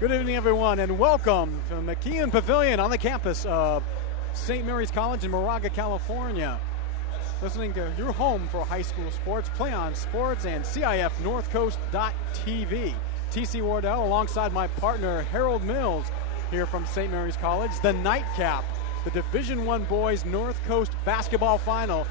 Good evening, everyone, and welcome to McKeon Pavilion on the campus of St. Mary's College in Moraga, California. Listening to your home for high school sports, Play On Sports, and CIF-Northcoast.tv. TC Wardell alongside my partner Harold Mills here from St. Mary's College. The nightcap, the Division I Boys North Coast Basketball Final,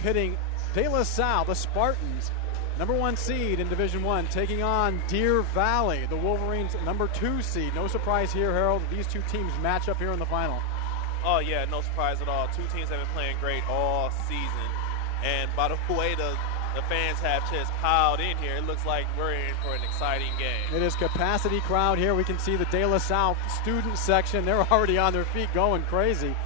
pitting De La Salle, the Spartans, number 1 seed in Division I, taking on Deer Valley, the Wolverines' number 2 seed. No surprise here, Harold. These two teams match up here in the final. Oh, yeah, no surprise at all. Two teams have been playing great all season. And by the way the fans have just piled in here, it looks like we're in for an exciting game. It is capacity crowd here. We can see the De La Salle student section. They're already on their feet going crazy.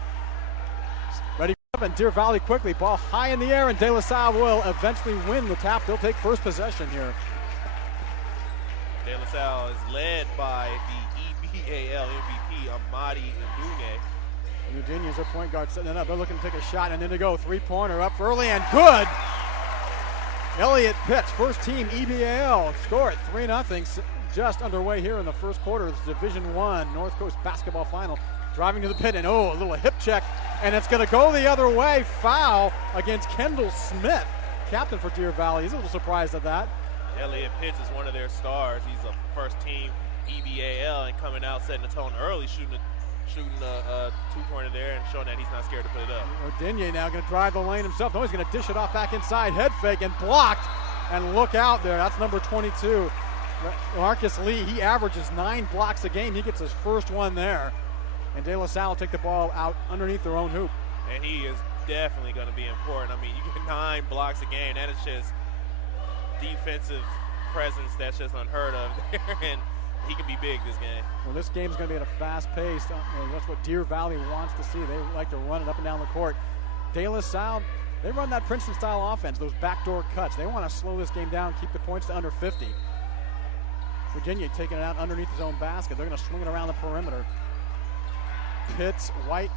Ready up, and Deer Valley quickly. Ball high in the air, and De La Salle will eventually win the tap. They'll take first possession here. De La Salle is led by the EBAL MVP, Amadi Ndunge. Eugenia's their point guard setting it up. They're looking to take a shot, and then to go. Three-pointer up early and good. Elliott Pitts, first team EBAL, score it 3-0. Just underway here in the first quarter of the Division I North Coast Basketball Final. Driving to the pit, and a little hip check, and it's going to go the other way. Foul against Kendall Smith, captain for Deer Valley. He's a little surprised at that. Elliott Pitts is one of their stars. He's a first team EBAL and coming out setting the tone early, shooting a two-pointer there and showing that he's not scared to put it up. Ordinier now going to drive the lane himself. No, he's going to dish it off back inside. Head fake and blocked. And look out there. That's number 22. Marcus Lee, he averages 9 blocks a game. He gets his first one there. And De La Salle will take the ball out underneath their own hoop. And he is definitely going to be important. I mean, you get 9 blocks a game. That is just defensive presence that's just unheard of there. And he can be big this game. Well, this game's going to be at a fast pace. That's what Deer Valley wants to see. They like to run it up and down the court. De La Salle, they run that Princeton-style offense, those backdoor cuts. They want to slow this game down, keep the points to under 50. Virginia taking it out underneath his own basket. They're going to swing it around the perimeter. Pitts, White,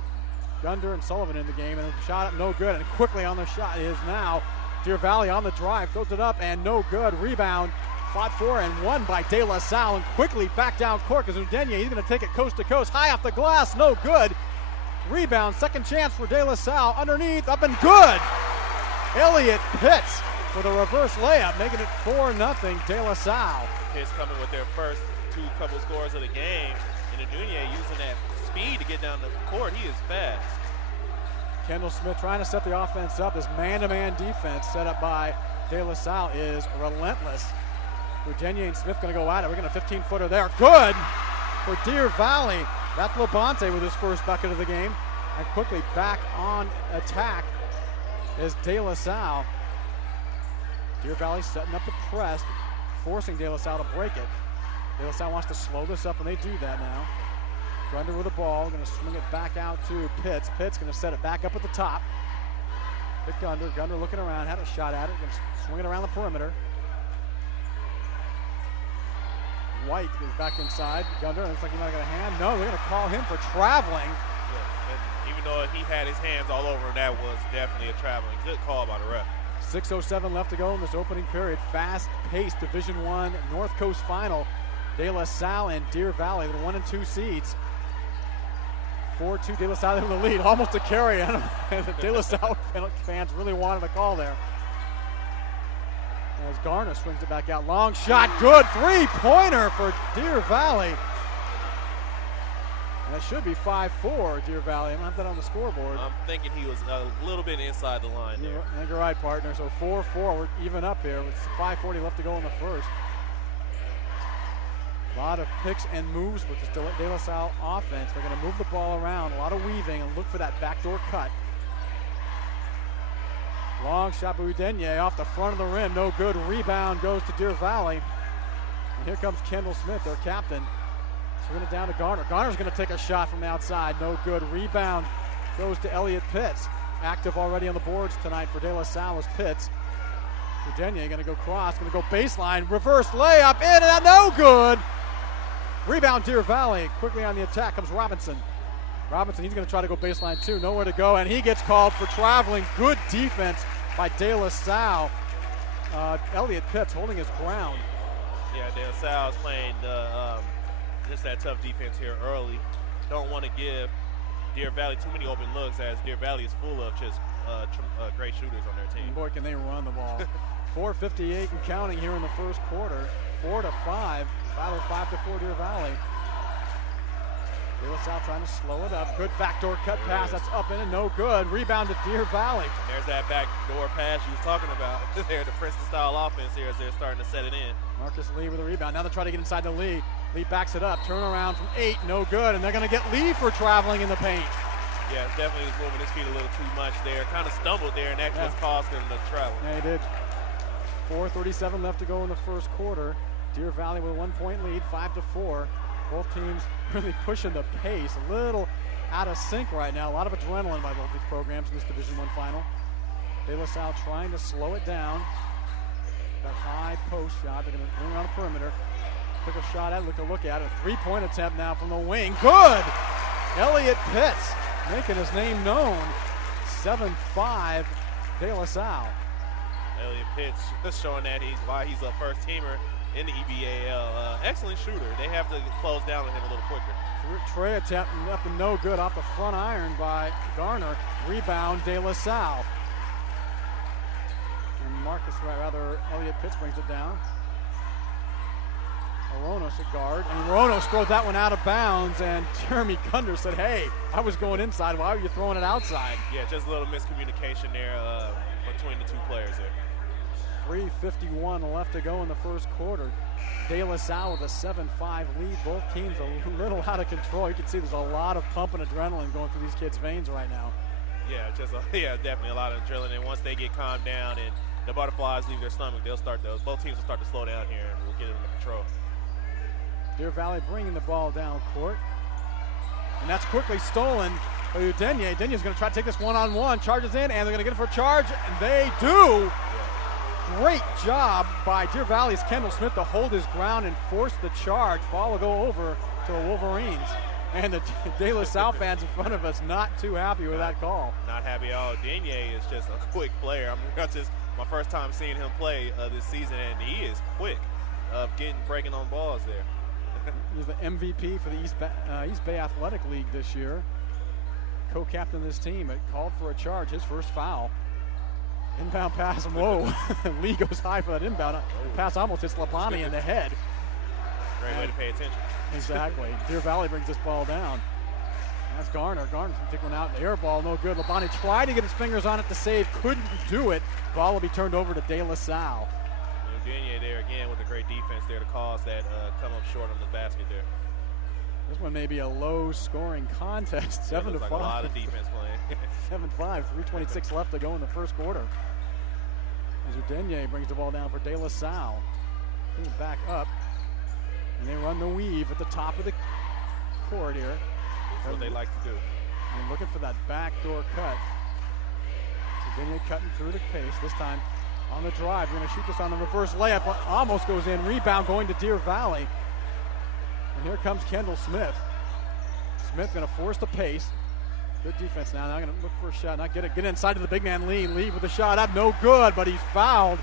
Gunder, and Sullivan in the game, and a shot up, no good. And quickly on the shot is now Deer Valley on the drive, throws it up, and no good. Rebound. Fought for and won by De La Salle, and quickly back down court because Udenya, he's going to take it coast to coast, high off the glass, no good. Rebound, second chance for De La Salle, underneath, up and good. Elliott Pitts with a reverse layup, making it 4-0 De La Salle. Pitts coming with their first couple scores of the game, and Udenya using that speed to get down the court. He is fast. Kendall Smith trying to set the offense up. This man-to-man defense set up by De La Salle is relentless. Virginia and Smith going to go at it. We're going to 15-footer there. Good for Deer Valley. That's Labonte with his first bucket of the game. And quickly back on attack is De La Salle. Deer Valley setting up the press, forcing De La Salle to break it. De La Salle wants to slow this up, and they do that now. Gunder with the ball, going to swing it back out to Pitts. Pitts going to set it back up at the top. Pick Gunder. Gunder looking around, had a shot at it. Going to swing it around the perimeter. White is back inside. Gunder, looks like he might have got a hand. No, they're going to call him for traveling. Yes, and even though he had his hands all over him, that was definitely a traveling. Good call by the ref. 6:07 left to go in this opening period. Fast-paced Division I North Coast Final. De La Salle and Deer Valley, the 1 and 2 seeds. 4-2 De La Salle in the lead, almost a carry. The De La Salle fans really wanted a call there. As Garner swings it back out. Long shot, good. Three-pointer for Deer Valley. And that should be 5-4 Deer Valley. I don't have that on the scoreboard. I'm thinking he was a little bit inside the line there. I think you're right, partner. So 4-4, we're even up here with 5:40 left to go in the first. A lot of picks and moves with this De La Salle offense. They're going to move the ball around, a lot of weaving, and look for that backdoor cut. Long shot by Udenya off the front of the rim. No good. Rebound goes to Deer Valley. And here comes Kendall Smith, their captain. Swinging it down to Garner. Garner's going to take a shot from the outside. No good. Rebound goes to Elliott Pitts. Active already on the boards tonight for De La Salle is Pitts. Udenya going to go cross. Going to go baseline. Reverse layup. In and out. No good. Rebound Deer Valley. Quickly on the attack comes Robinson. Robinson, he's going to try to go baseline too. Nowhere to go, and he gets called for traveling. Good defense by De La Salle. Elliott Pitts holding his ground. Yeah, De La Salle is playing just that tough defense here early. Don't want to give Deer Valley too many open looks, as Deer Valley is full of just great shooters on their team. And boy, can they run the ball. 4:58 and counting here in the first quarter. 4-5. 5-4 Deer Valley. De La Salle trying to slow it up. Good backdoor cut pass. That's up in and no good. Rebound to Deer Valley. And there's that backdoor pass you was talking about. There, the Princeton-style offense here as they're starting to set it in. Marcus Lee with a rebound. Now they try to get inside to Lee. Lee backs it up. Turnaround from 8. No good. And they're going to get Lee for traveling in the paint. Yeah, definitely was moving his feet a little too much there. Kind of stumbled there, and that was caused him the travel. Yeah, he did. 4:37 left to go in the first quarter. Deer Valley with a 1-point lead, 5-4. Both teams really pushing the pace. A little out of sync right now. A lot of adrenaline by both these programs in this Division I final. De La Salle trying to slow it down. That high post shot. They're going to bring around the perimeter. Took a shot at it. Look at it. A three-point attempt now from the wing. Good! Elliott Pitts making his name known. 7-5 De La Salle. Elliott Pitts just showing that why he's a first-teamer in the EBAL. Excellent shooter. They have to close down on him a little quicker. Tray attempt up and no good off the front iron by Garner. Rebound De La Salle. And Elliott Pitts brings it down. Oronos at guard, and Oronos throws that one out of bounds, and Jeremy Kunder said, hey, I was going inside, why were you throwing it outside? Yeah, just a little miscommunication there between the two players there. 3:51 left to go in the first quarter. De La Salle with a 7-5 lead. Both teams a little out of control. You can see there's a lot of pumping adrenaline going through these kids' veins right now. Yeah, definitely a lot of adrenaline. And once they get calmed down and the butterflies leave their stomach, both teams will start to slow down here, and we'll get it under control. Deer Valley bringing the ball down court. And that's quickly stolen by Udenye. Udenye's going to try to take this one-on-one. Charges in, and they're going to get it for a charge, and they do. Great job by Deer Valley's Kendall Smith to hold his ground and force the charge. Ball will go over to the Wolverines. And the De La Salle fans in front of us not too happy with that call. Not happy at all. Denye is just a quick player. That's just my first time seeing him play this season, and he is quick of breaking on balls there. He's the MVP for the East Bay Athletic League this year. Co-captain of this team. It called for a charge, his first foul. Inbound pass, whoa. Lee goes high for that inbound. The pass almost hits Labani in the head. Great way to pay attention. Exactly. Deer Valley brings this ball down. That's Garner. Garner's going to take one out. The air ball, no good. Labani tried to get his fingers on it to save. Couldn't do it. Ball will be turned over to De La Salle. Udenye there again with a great defense there to cause that come up short on the basket there. This one may be a low-scoring contest. 7-5. Like a lot of defense playing. 7-5. 3:26 left to go in the first quarter. As Udenye brings the ball down for De La Salle. Back up. And they run the weave at the top of the court here. That's what they like to do. And looking for that backdoor cut. Udenye cutting through the pace. This time on the drive. We're going to shoot this on the reverse layup. Almost goes in. Rebound going to Deer Valley. And here comes Kendall Smith. Smith going to force the pace. Good defense now. Now going to look for a shot. Not get it. Get inside to the big man Lee. Lee with the shot up. No good, but he's fouled.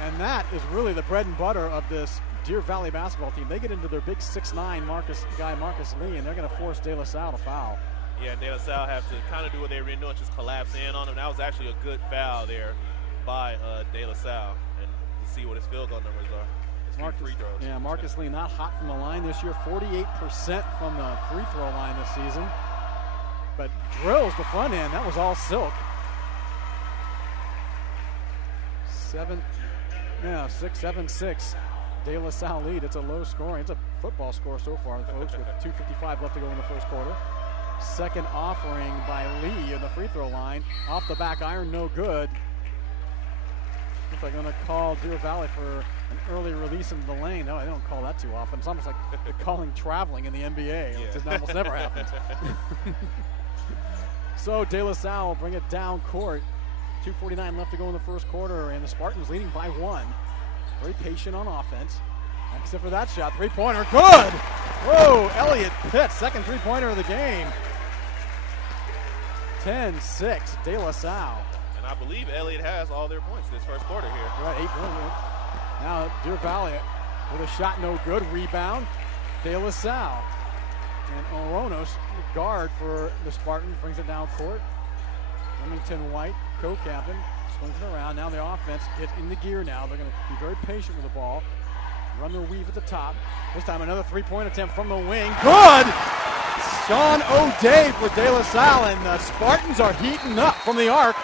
And that is really the bread and butter of this Deer Valley basketball team. They get into their big 6'9" Marcus Lee, and they're going to force De La Salle to foul. Yeah, De La Salle has to kind of do what they've been doing, just collapse in on him. That was actually a good foul there by De La Salle. And you see what his field goal numbers are. Free throws. Yeah, Marcus Lee not hot from the line this year. 48% from the free throw line this season. But drills the front end. That was all silk. 6-7-6. De La Salle lead. It's a low scoring. It's a football score so far, folks, with 2:55 left to go in the first quarter. Second offering by Lee in the free throw line. Off the back iron, no good. Looks like they're going to call Deer Valley for an early release into the lane. No, they don't call that too often. It's almost like calling traveling in the NBA. Yeah. It almost never happens. So De La Salle will bring it down court. 2:49 left to go in the first quarter, and the Spartans leading by 1. Very patient on offense. Except for that shot. Three-pointer. Good! Whoa, Elliott Pitts, second three-pointer of the game. 10-6, De La Salle. And I believe Elliott has all their points this first quarter here. Right, 8 points. Now Deer Valley with a shot, no good. Rebound. De La Salle. And Oronos, guard for the Spartans, brings it down court. Remington White, co-captain, swings it around. Now the offense gets into gear now. They're going to be very patient with the ball. Run their weave at the top. This time another three-point attempt from the wing. Good! Sean O'Day for De La Salle, and the Spartans are heating up from the arc.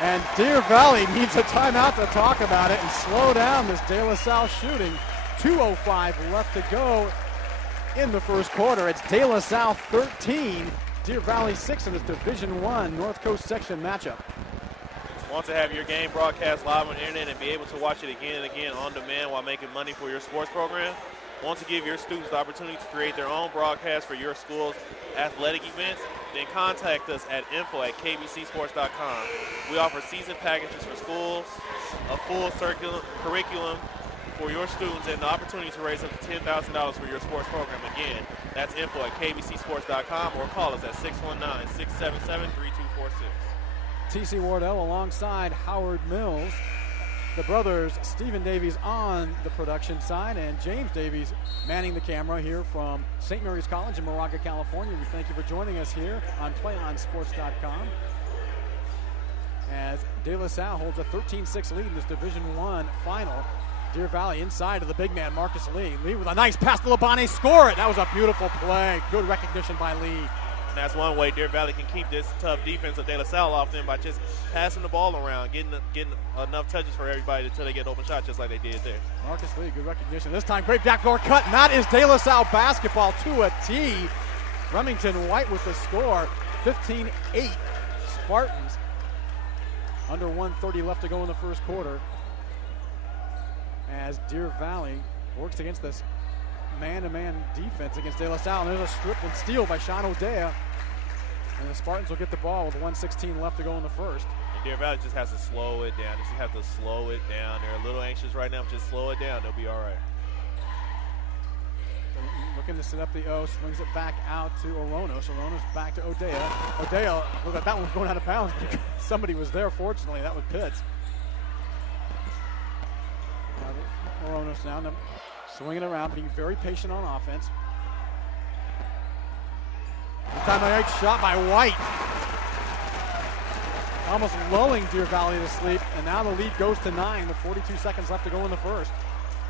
And Deer Valley needs a timeout to talk about it and slow down this De La Salle shooting. 2:05 left to go in the first quarter. It's De La Salle 13, Deer Valley 6 in this Division I North Coast section matchup. Want to have your game broadcast live on the internet and be able to watch it again and again on demand while making money for your sports program? Want to give your students the opportunity to create their own broadcast for your school's athletic events? Then contact us at info@kbcsports.com. We offer season packages for schools, a full curriculum for your students, and the opportunity to raise up to $10,000 for your sports program. Again, that's info@kbcsports.com, or call us at 619-677-3246. T.C. Wardell alongside Howard Mills. The brothers Stephen Davies on the production side, and James Davies manning the camera here from St. Mary's College in Moraga, California. We thank you for joining us here on PlayOnSports.com. As De La Salle holds a 13-6 lead in this Division I final. Deer Valley inside of the big man, Marcus Lee. Lee with a nice pass to Labane, score it. That was a beautiful play. Good recognition by Lee. And that's one way Deer Valley can keep this tough defense of De La Salle off them, by just passing the ball around, getting enough touches for everybody until they get open shots, just like they did there. Marcus Lee, good recognition. This time, great backdoor cut, and that is De La Salle basketball to a T. Remington White with the score, 15-8 Spartans. Under 1:30 left to go in the first quarter. As Deer Valley works against this man-to-man defense against De La Salle. And there's a strip and steal by Sean O'Day. And the Spartans will get the ball with 1:16 left to go in the first. And Deer Valley just has to slow it down. Just have to slow it down. They're a little anxious right now, but just slow it down. They'll be all right. Looking to set up the O, swings it back out to Oronos. Oronos back to O'Day. O'Day, look at that one going out of bounds. Somebody was there, fortunately. That was Pitts. Oronos now swinging around, being very patient on offense. This time a nice shot by White. Almost lulling Deer Valley to sleep, and now the lead goes to 9 with 42 seconds left to go in the first.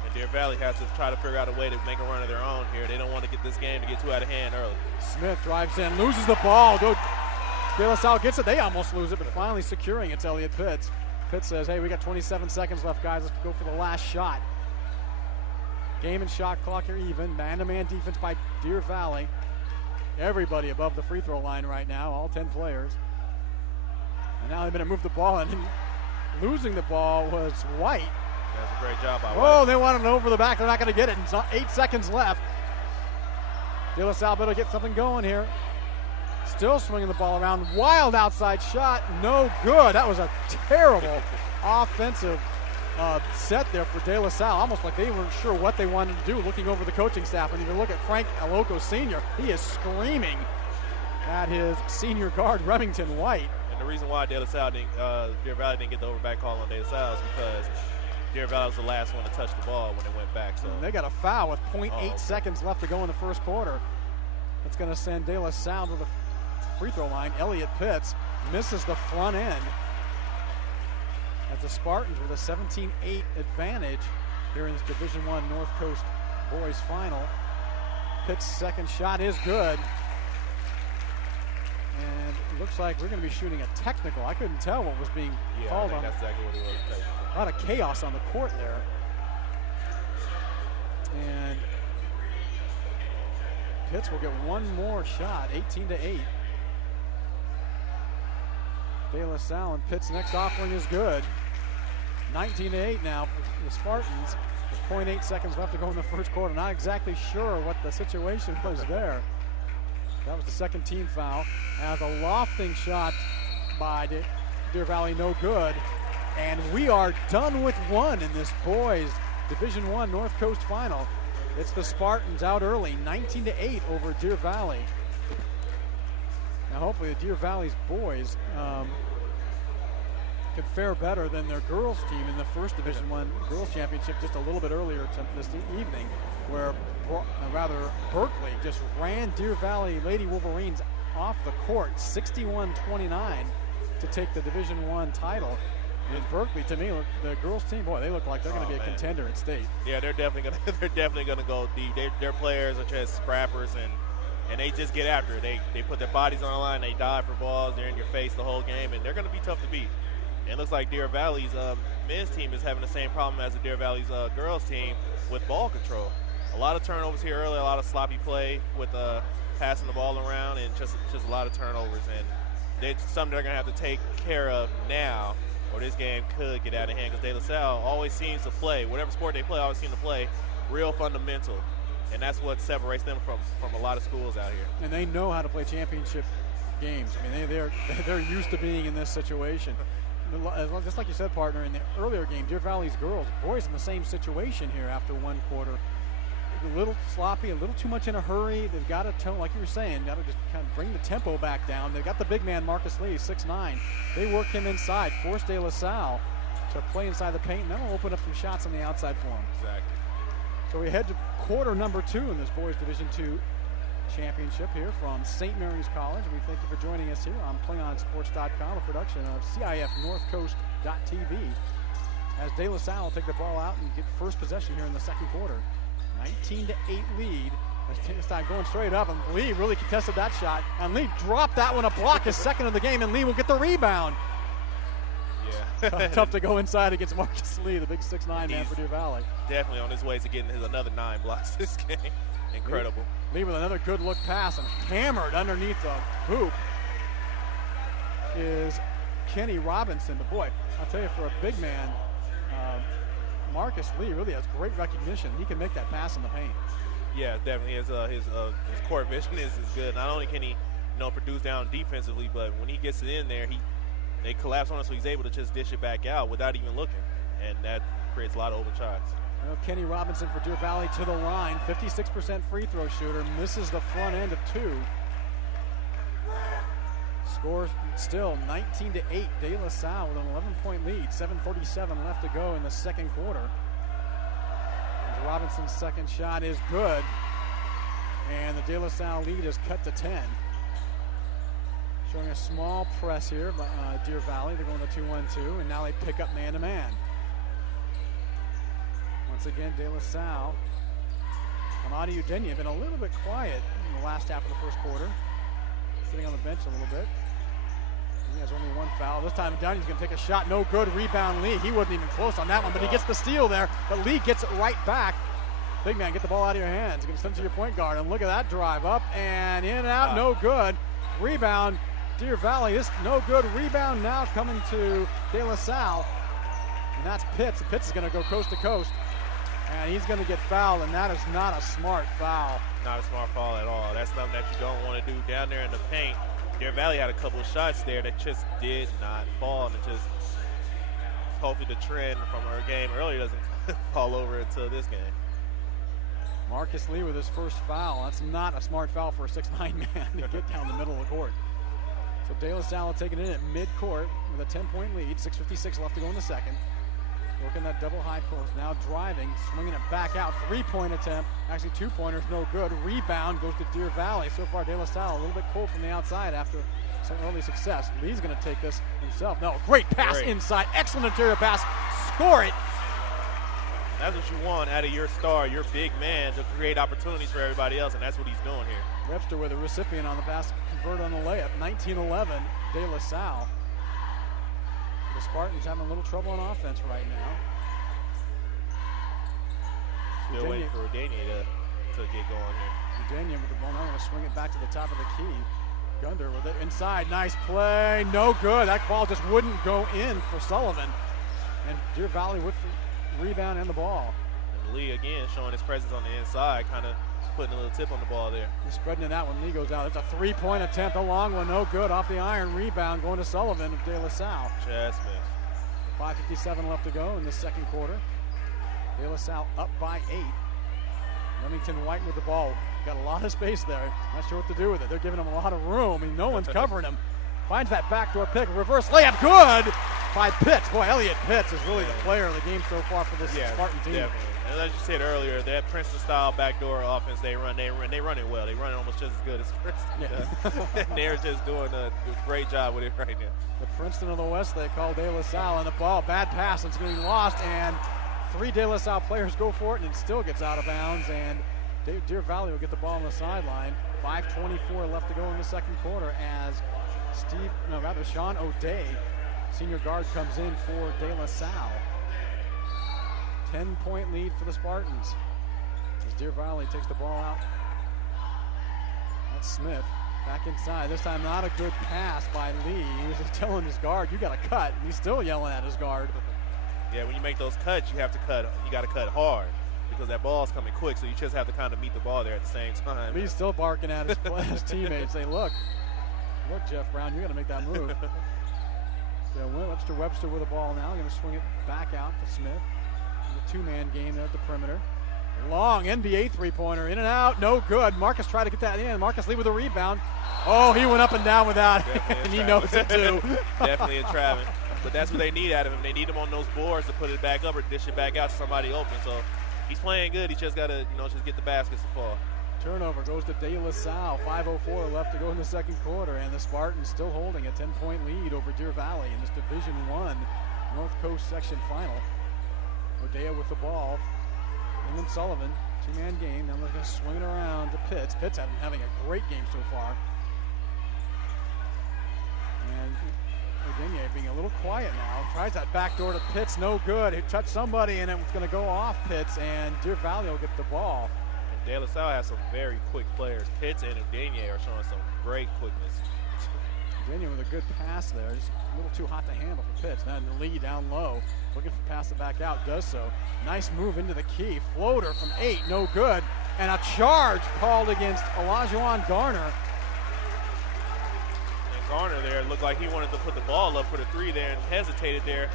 And Deer Valley has to try to figure out a way to make a run of their own here. They don't want to get this game to get too out of hand early. Smith drives in, loses the ball. De La Salle gets it. They almost lose it, but finally securing it's Elliott Pitts. Pitts says, hey, we got 27 seconds left, guys. Let's go for the last shot. Game and shot clock are even. Man-to-man defense by Deer Valley. Everybody above the free throw line right now, all 10 players. And now they're going to move the ball, and losing the ball was White. That's a great job by White. Oh, they wanted it over the back. They're not going to get it. 8 seconds left. De La Salle better get something going here. Still swinging the ball around. Wild outside shot. No good. That was a terrible offensive set there for De La Salle. Almost like they weren't sure what they wanted to do, looking over the coaching staff. And you can look at Frank Aloco Sr. He is screaming at his senior guard, Remington White. And the reason why Deer Valley didn't get the overback call on De La Salle is because Deer Valley was the last one to touch the ball when it went back. So they got a foul with 0.8 seconds left to go in the first quarter. That's going to send De La Salle to the free throw line. Elliott Pitts misses the front end. As the Spartans with a 17-8 advantage here in this Division I North Coast boys final. Pitt's second shot is good. And it looks like we're going to be shooting a technical. I couldn't tell what was being called on. That's exactly what it was. A lot of chaos on the court there. And Pitts will get one more shot, 18-8. De La Salle, and Pitt's next offering is good. 19-8 now for the Spartans with 0.8 seconds left to go in the first quarter. Not exactly sure what the situation was there. That was the second team foul. Now the lofting shot by Deer Valley, no good. And we are done with one in this boys Division I North Coast final. It's the Spartans out early, 19-8 over Deer Valley. Now hopefully the Deer Valley's boys could fare better than their girls team in the first Division I girls championship just a little bit earlier this evening, where Berkeley just ran Deer Valley Lady Wolverines off the court 61-29 to take the Division I title. And Berkeley, to me, the girls team, boy, they look like they're going to be a contender at state. Yeah, they're definitely gonna go deep. Their players are just scrappers, and they just get after it. They put their bodies on the line. They dive for balls. They're in your face the whole game, and they're going to be tough to beat. And it looks like Deer Valley's men's team is having the same problem as the Deer Valley's girls team with ball control. A lot of turnovers here early, a lot of sloppy play with passing the ball around, and just a lot of turnovers. And it's something they're going to have to take care of now, or this game could get out of hand, because De La Salle always seems to play, whatever sport they play, always seem to play real fundamental. And that's what separates them from a lot of schools out here. And they know how to play championship games. I mean, they're used to being in this situation. Just like you said, partner, in the earlier game, Deer Valley's girls, boys in the same situation here after one quarter. A little sloppy, a little too much in a hurry. They've got to, like you were saying, got to just kind of bring the tempo back down. They've got the big man, Marcus Lee, 6'9". They work him inside, force De La Salle to play inside the paint, and that'll open up some shots on the outside for him. Exactly. So we head to quarter number 2 in this boys Division II championship here from St. Mary's College. We thank you for joining us here on PlayOnSports.com, a production of CIF-North as De La Salle will take the ball out and get first possession here in the second quarter. 19-8 lead. This time going straight up, and Lee really contested that shot. And Lee dropped that one, a block, his second of the game, and Lee will get the rebound. Yeah. Tough to go inside against Marcus Lee, the big 6'9" man for Deer Valley. Definitely on his way to getting another 9 blocks this game. Incredible. Lee with another good look pass, and hammered underneath the hoop is Kenny Robinson. But boy, I'll tell you, for a big man, Marcus Lee really has great recognition. He can make that pass in the paint. Yeah, definitely. His court vision is good. Not only can he produce down defensively, but when he gets it in there, they collapse on it, so he's able to just dish it back out without even looking, and that creates a lot of open shots. Well, Kenny Robinson for Deer Valley to the line, 56% free throw shooter, misses the front end of 2. Scores still 19-8. De La Salle with an 11-point lead, 7:37 left to go in the second quarter. As Robinson's second shot is good, and the De La Salle lead is cut to 10. Showing a small press here by Deer Valley. They're going to 2-1-2, and now they pick up man-to-man. Once again, De La Salle. Amadi Udenya been a little bit quiet in the last half of the first quarter. Sitting on the bench a little bit. He has only 1 foul. This time Downey's going to take a shot. No good. Rebound Lee. He wasn't even close on that one, but he gets the steal there. But Lee gets it right back. Big man, get the ball out of your hands. You're going to send it to your point guard. And look at that drive. Up and in and out. No good. Rebound. Deer Valley. This no good. Rebound now coming to De La Salle. And that's Pitts. Pitts is going to go coast to coast. And he's going to get fouled, and that is not a smart foul. Not a smart foul at all. That's something that you don't want to do down there in the paint. Deer Valley had a couple of shots there that just did not fall, and it just hopefully the trend from our game earlier doesn't fall over until this game. Marcus Lee with his first foul. That's not a smart foul for a 6'9" man to get down the middle of the court. So De La Salle taking it in at mid-court with a 10-point lead. 6:56 left to go in the second. Working that double high post, now driving, swinging it back out. 3-point attempt, actually 2-pointers, no good. Rebound goes to Deer Valley. So far, De La Salle a little bit cold from the outside after some early success. Lee's going to take this himself. No, great pass inside. Excellent interior pass. Score it. That's what you want out of your star, your big man, to create opportunities for everybody else, and that's what he's doing here. Webster with a recipient on the pass, converted on the layup. 19-11, De La Salle. The Spartans having a little trouble on offense right now. Still waiting for Udenya to get going here. Udenya with the ball now, going to swing it back to the top of the key. Gunder with it inside, nice play, no good. That ball just wouldn't go in for Sullivan. And Deer Valley with the rebound and the ball. And Lee again showing his presence on the inside, kind of putting a little tip on the ball there. He's spreading it out when Lee goes out. It's a 3-point attempt, a long one, no good. Off the iron, rebound going to Sullivan of De La Salle. Just missed. 5:57 left to go in the second quarter. De La Salle up by 8. Remington White with the ball. Got a lot of space there. Not sure what to do with it. They're giving him a lot of room. I mean, no one's covering him. Finds that backdoor pick. Reverse layup. Good. by Pitts. Boy, Elliott Pitts is really the player of the game so far for this Spartan team. Definitely. And as you said earlier, that Princeton-style backdoor offense they run it well. They run it almost just as good as Princeton does. And they're just doing a great job with it right now. The Princeton of the West, they call De La Salle, and the ball, bad pass, it's going to be lost, and 3 De La Salle players go for it, and it still gets out of bounds, and Deer Valley will get the ball on the sideline. 5:24 left to go in the second quarter as Sean O'Day, senior guard, comes in for De La Salle. 10-point lead for the Spartans as Deer Valley takes the ball out. That's Smith back inside. This time not a good pass by Lee. He was just telling his guard, you got to cut. And he's still yelling at his guard. Yeah, when you make those cuts, you got to cut hard because that ball's coming quick, so you just have to kind of meet the ball there at the same time. Lee's still barking at his teammates, saying, look, Jeff Brown, you got to make that move. So Webster with the ball now, going to swing it back out to Smith. The 2-man game there at the perimeter. Long NBA three-pointer, in and out, no good. Marcus tried to get that in. Marcus Lee with a rebound. Oh, he went up and down with that, and he knows it too. Definitely entrapping. But that's what they need out of him. They need him on those boards to put it back up or dish it back out to somebody open. So he's playing good. He just got to, just get the baskets to fall. Turnover goes to De La Salle. 5:04 left to go in the second quarter, and the Spartans still holding a 10-point lead over Deer Valley in this Division I North Coast section final. O'Day with the ball. England Sullivan, 2-man game. Now they're going to swing it around to Pitts. Pitts having a great game so far. And Virginia being a little quiet now. Tries that backdoor to Pitts, no good. He touched somebody and it was going to go off Pitts, and Deer Valley will get the ball. And De La Salle has some very quick players. Pitts and Udine are showing some great quickness. Virginia with a good pass there. Just a little too hot to handle for Pitts. Then Lee down low, looking for pass it back out, does so. Nice move into the key. Floater from 8, no good. And a charge called against Olajuwon Garner. And Garner there looked like he wanted to put the ball up for the 3 there and hesitated there.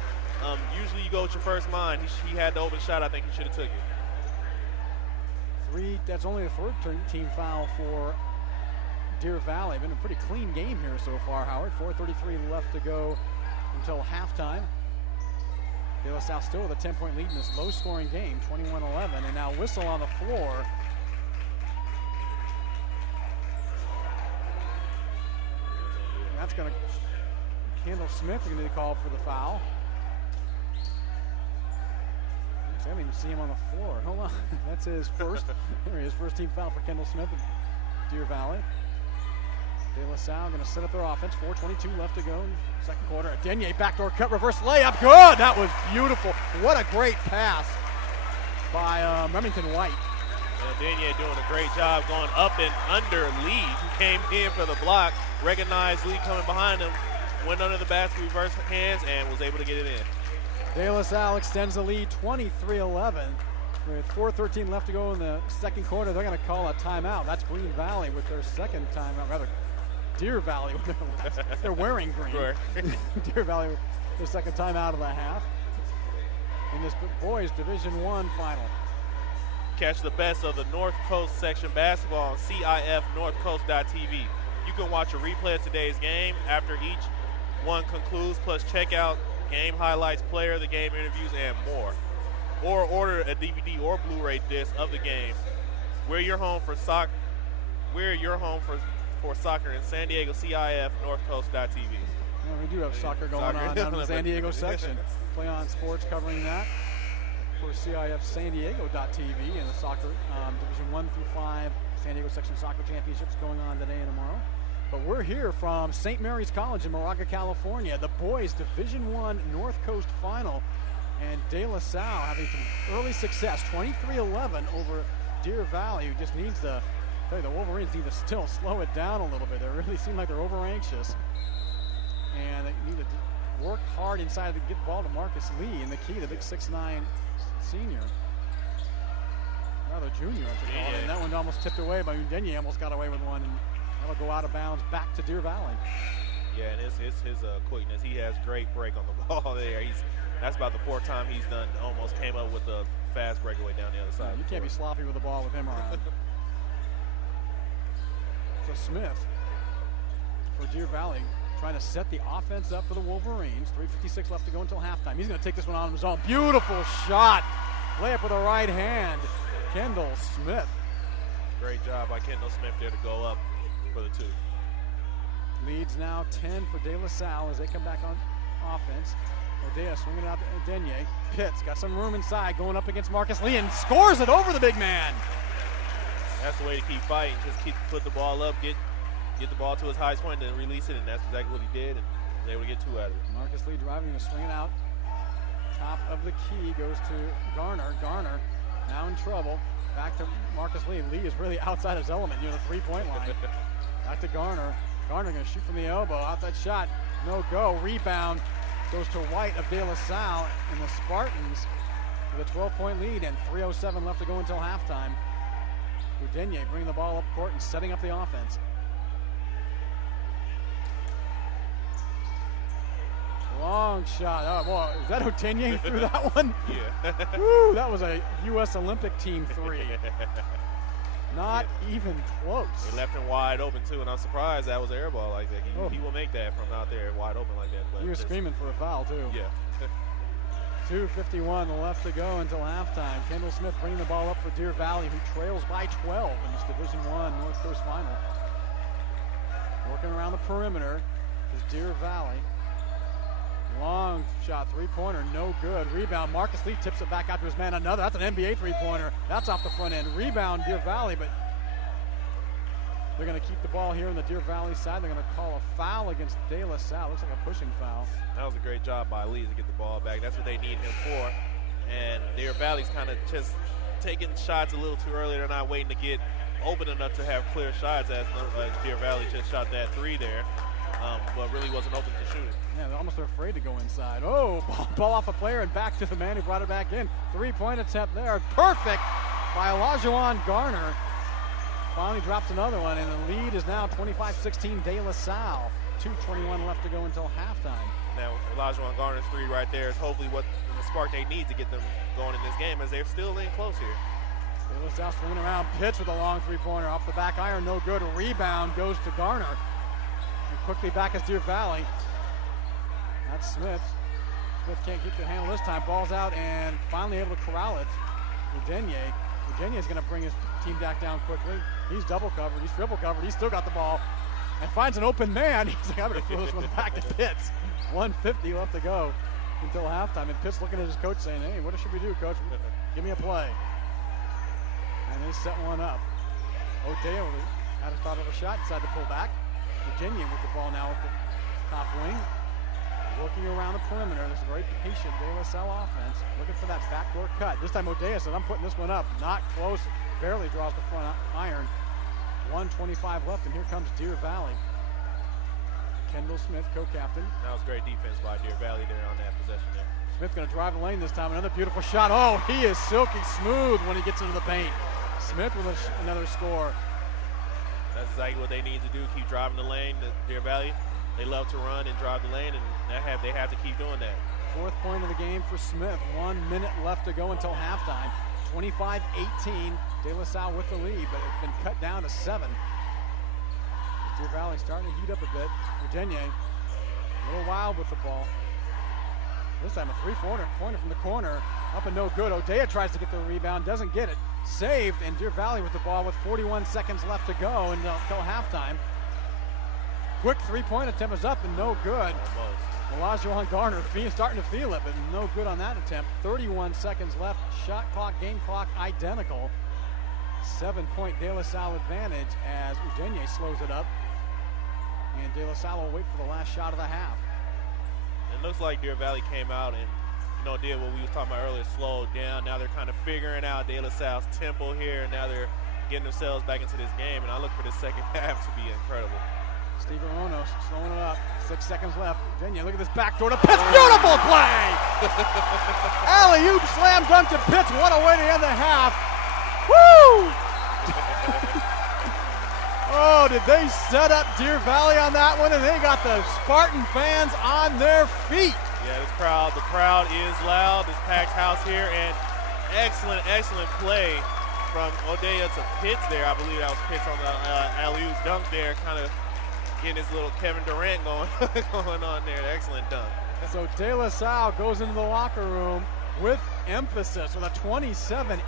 Usually you go with your first mind. He had the open shot. I think he should have took it. 3, that's only the 3rd team foul for Deer Valley. Been a pretty clean game here so far, Howard. 4:33 left to go until halftime. De La Salle still with a 10-point lead in this low-scoring game, 21-11, and now whistle on the floor. And that's going to Kendall Smith going to be called for the foul. I didn't even see him on the floor. Hold on, that's his first. His first team foul for Kendall Smith at Deer Valley. De La Salle going to set up their offense. 4:22 left to go in the second quarter. A Denier backdoor cut, reverse layup. Good. That was beautiful. What a great pass by Remington White. And Denier doing a great job going up and under Lee, who came in for the block, recognized Lee coming behind him, went under the basket, reverse hands, and was able to get it in. De La Salle extends the lead 23-11. With 4:13 left to go in the second quarter, they're going to call a timeout. That's Green Valley with their second timeout, rather Deer Valley with their last. They're wearing green. Sure. Deer Valley with their second timeout of the half. In this boys Division I final. Catch the best of the North Coast section basketball on CIF-Northcoast.tv. You can watch a replay of today's game after each one concludes, plus check out game highlights, player of the game interviews, and more. Or order a DVD or Blu-ray disc of the game. We're your home for soccer. We're your home for soccer in San Diego. CIF-Northcoast.tv. Yeah, we do have soccer going on down in the San Diego section. Play On Sports covering that for CIF San Diego.tv and the soccer Division 1 through 5 San Diego section soccer championships going on today and tomorrow. But we're here from St. Mary's College in Moraga, California. The boys Division I North Coast final. And De La Salle having some early success, 23-11 over Deer Valley, who just needs to, the Wolverines need to still slow it down a little bit. They really seem like they're over anxious. And they need to work hard inside to get the ball to Marcus Lee in the key, the big 6'9" senior. Rather junior, I should call it. And that one almost tipped away by Udine, almost got away with one. And that'll go out of bounds back to Deer Valley. Yeah, and his quickness. He has great break on the ball there. That's about the 4th time he's done. Almost came up with a fast breakaway down the other side. Yeah, you can't be sloppy with the ball with him around. So Smith for Deer Valley trying to set the offense up for the Wolverines. 3:56 left to go until halftime. He's going to take this one on his own. Beautiful shot. Layup with the right hand. Kendall Smith. Great job by Kendall Smith there to go up for the 2. Leads now 10 for De La Salle as they come back on offense. O'Dea swinging it out to Denye. Pitts got some room inside, going up against Marcus Lee and scores it over the big man. That's the way to keep fighting. Just put the ball up, get the ball to his highest point, and then release it, and that's exactly what he did, and was able to get 2 out of it. Marcus Lee driving to swing it out. Top of the key goes to Garner. Garner now in trouble. Back to Marcus Lee. Lee is really outside his element near the 3-point line. Back to Garner. Garner going to shoot from the elbow. Outside shot. No go. Rebound goes to White of De La Salle, and the Spartans with a 12-point lead and 3:07 left to go until halftime. Udenye bringing the ball up court and setting up the offense. Long shot. Oh, boy. Is that Udenye threw that one? Yeah. Woo, that was a U.S. Olympic team 3. Not even close. They left him wide open, too, and I'm surprised that was an air ball like that. He will make that from out there wide open like that. But he was screaming for a foul, too. Yeah. 2:51 left to go until halftime. Kendall Smith bringing the ball up for Deer Valley, who trails by 12 in this Division I North Coast Final. Working around the perimeter is Deer Valley. Long shot, 3-pointer, no good. Rebound, Marcus Lee tips it back out to his man. Another, that's an NBA 3-pointer. That's off the front end. Rebound, Deer Valley, but they're going to keep the ball here on the Deer Valley side. They're going to call a foul against De La Salle. Looks like a pushing foul. That was a great job by Lee to get the ball back. That's what they need him for. And Deer Valley's kind of just taking shots a little too early. They're not waiting to get open enough to have clear shots as Deer Valley just shot that 3 there. But really wasn't open to shoot it. Yeah, they're almost afraid to go inside. Oh, ball off a player and back to the man who brought it back in. 3-point attempt there. Perfect by Olajuwon Garner. Finally drops another one, and the lead is now 25-16 De La Salle. 2:21 left to go until halftime. Now, Olajuwon Garner's 3 right there is hopefully what the spark they need to get them going in this game, as they're still in close here. De La Salle swinging around. Pitts with a long 3-pointer off the back iron. No good. A rebound goes to Garner. And quickly back is Deer Valley. That's Smith. Smith can't keep the handle this time. Ball's out and finally able to corral it. Udenye is going to bring his team back down quickly. He's double covered. He's triple covered. He's still got the ball and finds an open man. He's like, I'm going to throw this one back to Pitts. 1:50 left to go until halftime. And Pitts looking at his coach saying, hey, what should we do, coach? Give me a play. And they set one up. O'Dea had a thought of a shot, decided to pull back. Virginia with the ball now at the top wing. Working around the perimeter. This is a very patient De La Salle offense. Looking for that backdoor cut. This time O'Dea said, I'm putting this one up. Not close. Barely draws the front iron. 1:25 left, and here comes Deer Valley. Kendall Smith, co-captain. That was great defense by Deer Valley there on that possession there. Smith going to drive the lane this time. Another beautiful shot. Oh, he is silky smooth when he gets into the paint. Smith with another score. That's exactly what they need to do, keep driving the lane. Deer Valley, they love to run and drive the lane, and they have to keep doing that. 4th point of the game for Smith. 1 minute left to go until halftime. 25-18, De La Salle with the lead, but it's been cut down to 7. Deer Valley starting to heat up a bit. Virginia, a little wild with the ball. This time a 3-pointer from the corner. Up and no good. O'Dea tries to get the rebound, doesn't get it. Saved, and Deer Valley with the ball with 41 seconds left to go until halftime. Quick 3-point attempt is up and no good. Olajuwon Garner starting to feel it, but no good on that attempt. 31 seconds left. Shot clock, game clock identical. 7-point De La Salle advantage as Udenye slows it up. And De La Salle will wait for the last shot of the half. It looks like Deer Valley came out and did what we was talking about earlier, slowed down. Now they're kind of figuring out De La Salle's tempo here, and now they're getting themselves back into this game, and I look for this second half to be incredible. Steve Aronos slowing it up. 6 seconds left. Virginia, look at this backdoor to Pitts. Beautiful play! Alley-oop slam dunk to Pitts. What a way to end the half. Woo! Oh, did they set up Deer Valley on that one? And they got the Spartan fans on their feet. Yeah, the crowd is loud. This packed house here, and excellent play from O'Dea to Pitts there. I believe that was Pitts on the alley-oop dunk there, kind of getting his little Kevin Durant going, going on there. Excellent dunk. So De La Salle goes into the locker room with emphasis with a 27-18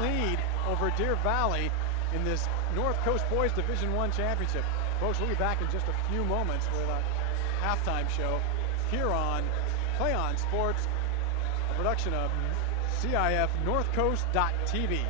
lead over Deer Valley in this North Coast Boys Division I Championship. Folks, we'll be back in just a few moments with a halftime show here on Play On Sports, a production of CIF-Northcoast.tv.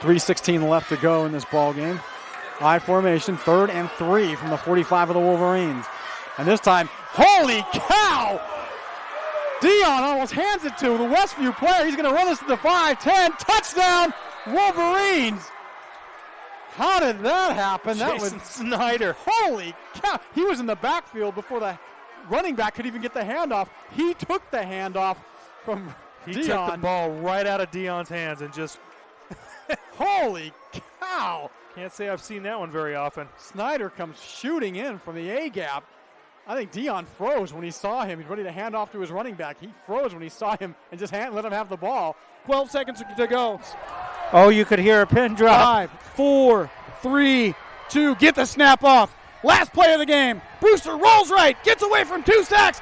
.3:16 left to go in this ball game. I formation, 3rd and 3 from the 45 of the Wolverines. And this time, holy cow! Dion almost hands it to the Westview player. He's going to run this to the 5-10. Touchdown, Wolverines! How did that happen? That was Snyder. Holy cow! He was in the backfield before the running back could even get the handoff. He took the handoff from Dion. He took the ball right out of Dion's hands and just... Holy cow! Can't say I've seen that one very often. Snyder comes shooting in from the A-gap. I think Dion froze when he saw him. He's ready to hand off to his running back. He froze when he saw him and just let him have the ball. 12 seconds to go. Oh, you could hear a pin drop. 5, 4, 3, 2. Get the snap off. Last play of the game. Brewster rolls right. Gets away from 2 sacks.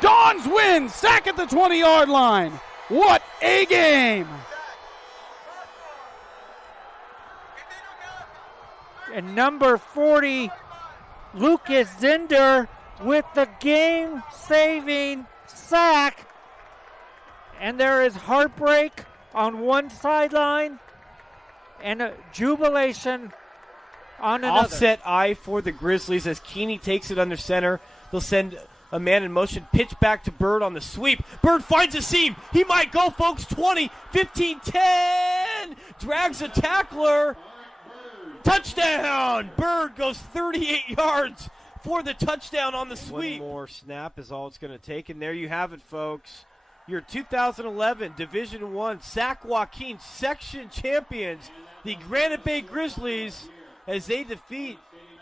Dons win. Sack at the 20-yard line. What a game. And number 40, Lucas Zinder with the game-saving sack. And there is heartbreak on one sideline and a jubilation on another. Offset eye for the Grizzlies as Keeney takes it under center. They'll send a man in motion, pitch back to Bird on the sweep. Bird finds a seam. He might go, folks. 20, 15, 10. Drags a tackler. Touchdown! Bird goes 38 yards for the touchdown on the sweep. One more snap is all it's going to take, and there you have it, folks. Your 2011 Division I Sac Joaquin section champions, the Granite Bay Grizzlies, as they defeat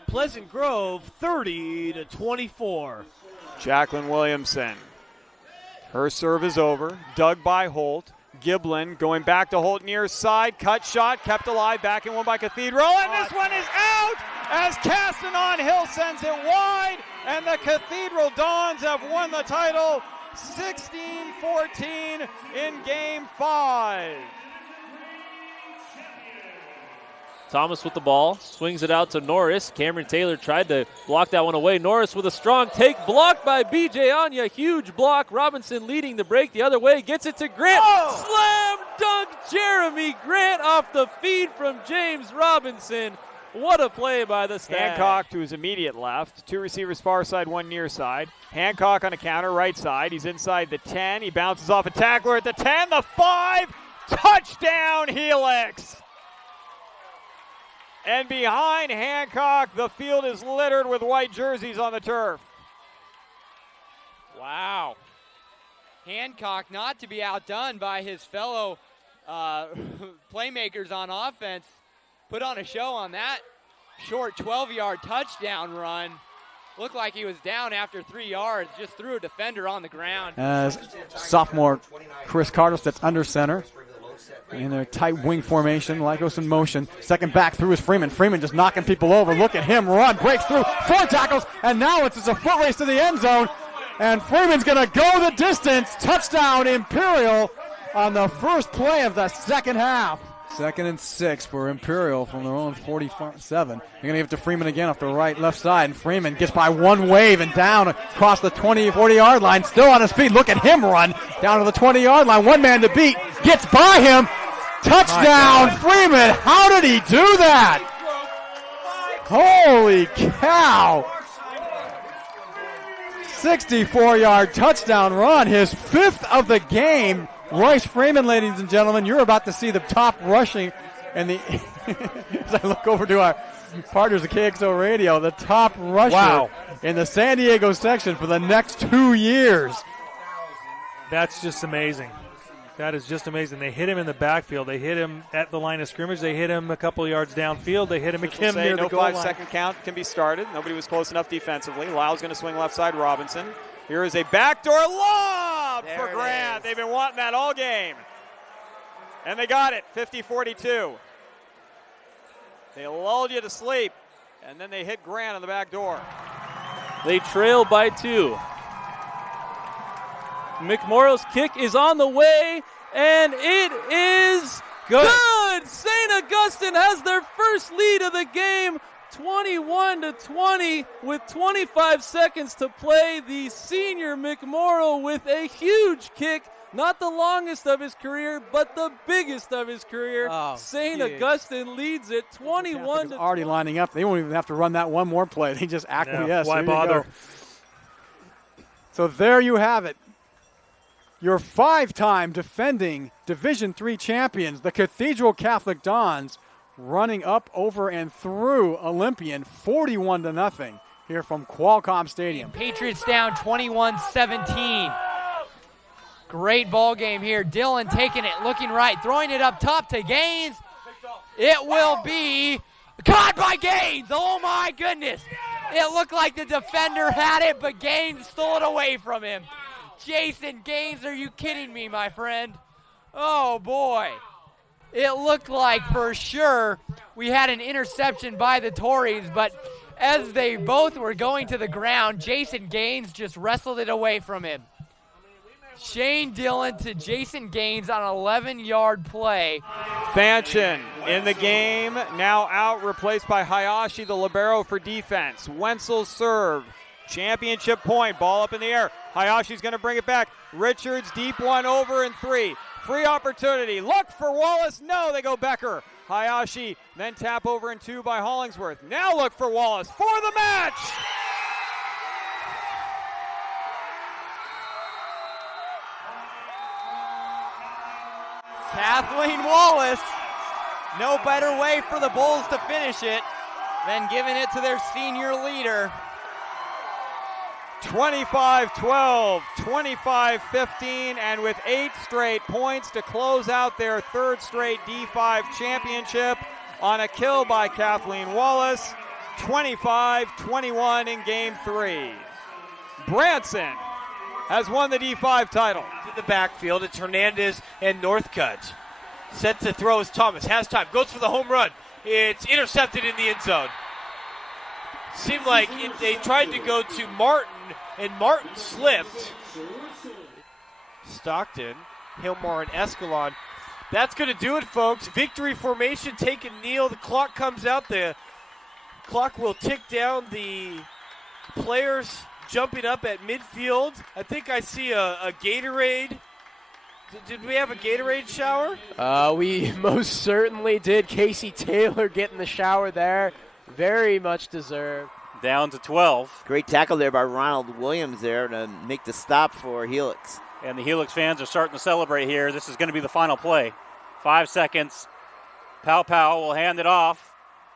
Pleasant Grove 30-24. Jacqueline Williamson. Her serve is over. Dug by Holt. Giblin going back to Holt near side. Cut shot, kept alive, back in one by Cathedral. And this one is out as Castanon Hill sends it wide. And the Cathedral Dons have won the title 16-14 in Game 5. Thomas with the ball, swings it out to Norris. Cameron Taylor tried to block that one away. Norris with a strong take, blocked by B.J. Anya. Huge block. Robinson leading the break the other way, gets it to Grant. Slam dunk Jeremy Grant off the feed from James Robinson. What a play by the Stag. Hancock to his immediate left. 2 receivers far side, 1 near side. Hancock on a counter, right side. He's inside the 10. He bounces off a tackler at the 10, the 5. Touchdown, Helix. And behind Hancock, the field is littered with white jerseys on the turf. Wow. Hancock not to be outdone by his fellow playmakers on offense. Put on a show on that short 12-yard touchdown run. Looked like he was down after 3 yards, just threw a defender on the ground. As sophomore Chris Carter sits under center in their tight wing formation. Lycos in motion. Second back through is Freeman. Freeman just knocking people over. Look at him run. Breaks through. 4 tackles. And now it's a foot race to the end zone. And Freeman's going to go the distance. Touchdown Imperial on the first play of the second half. 2nd and 6 for Imperial from their own 47. They're going to give it to Freeman again off the left side. And Freeman gets by one wave and down across the 40-yard line. Still on his feet. Look at him run down to the 20-yard line. One man to beat. Gets by him. Touchdown Freeman. How did he do that? Holy cow. 64-yard touchdown run. His 5th of the game. Royce Freeman, ladies and gentlemen, you're about to see the top rushing, and as I look over to our partners at KXO Radio, the top rusher in the San Diego section for the next 2 years. That's just amazing. That is just amazing. They hit him in the backfield. They hit him at the line of scrimmage. They hit him a couple of yards downfield. They hit him again near the goal line. No 5-second count can be started. Nobody was close enough defensively. Lyle's going to swing left side. Robinson. Here is a backdoor lob for Grant. They've been wanting that all game. And they got it, 50-42. They lulled you to sleep, and then they hit Grant on the back door. They trail by 2. McMorrow's kick is on the way, and it is good. St. Augustine has their first lead of the game, 21-20 with 25 seconds to play. The senior McMorrow with a huge kick, not the longest of his career, but the biggest of his career. St. Augustine leads it 21 to already lining up. They won't even have to run that one more play. They just acquiesce. Why bother? So there you have it. Your 5-time defending Division III champions, the Cathedral Catholic Dons, running up, over, and through Olympian 41-0 here from Qualcomm Stadium. Patriots down 21-17. Great ball game here. Dillon taking it, looking right, throwing it up top to Gaines. It will be caught by Gaines. Oh my goodness. It looked like the defender had it, but Gaines stole it away from him. Jason Gaines, are you kidding me, my friend? Oh boy. It looked like for sure we had an interception by the Tories, but as they both were going to the ground, Jason Gaines just wrestled it away from him. Shane Dillon to Jason Gaines on an 11-yard play. Fanchen in the game, now out, replaced by Hayashi, the libero for defense. Wenzel serve, championship point, ball up in the air. Hayashi's going to bring it back. Richards, deep one, over and 3. Free opportunity, look for Wallace, no, they go Becker. Hayashi, then tap over and 2 by Hollingsworth. Now look for Wallace for the match! Kathleen Wallace, no better way for the Bulls to finish it than giving it to their senior leader. 25-12, 25-15, and with 8 straight points to close out their 3rd straight D5 championship on a kill by Kathleen Wallace, 25-21 in Game 3. Branson has won the D5 title. To the backfield, it's Hernandez and Northcutt. Set to throw is Thomas, has time, goes for the home run. It's intercepted in the end zone. Seemed like they tried to go to Martin, and Martin slipped. Stockton, Hilmar, and Escalon. That's going to do it, folks. Victory formation, take a kneel. The clock comes out. The clock will tick down. The players jumping up at midfield. I think I see a Gatorade. Did we have a Gatorade shower? We most certainly did. Casey Taylor getting the shower there. Very much deserved. Down to 12. Great tackle there by Ronald Williams there to make the stop for Helix. And the Helix fans are starting to celebrate here. This is going to be the final play. 5 seconds. Pow will hand it off.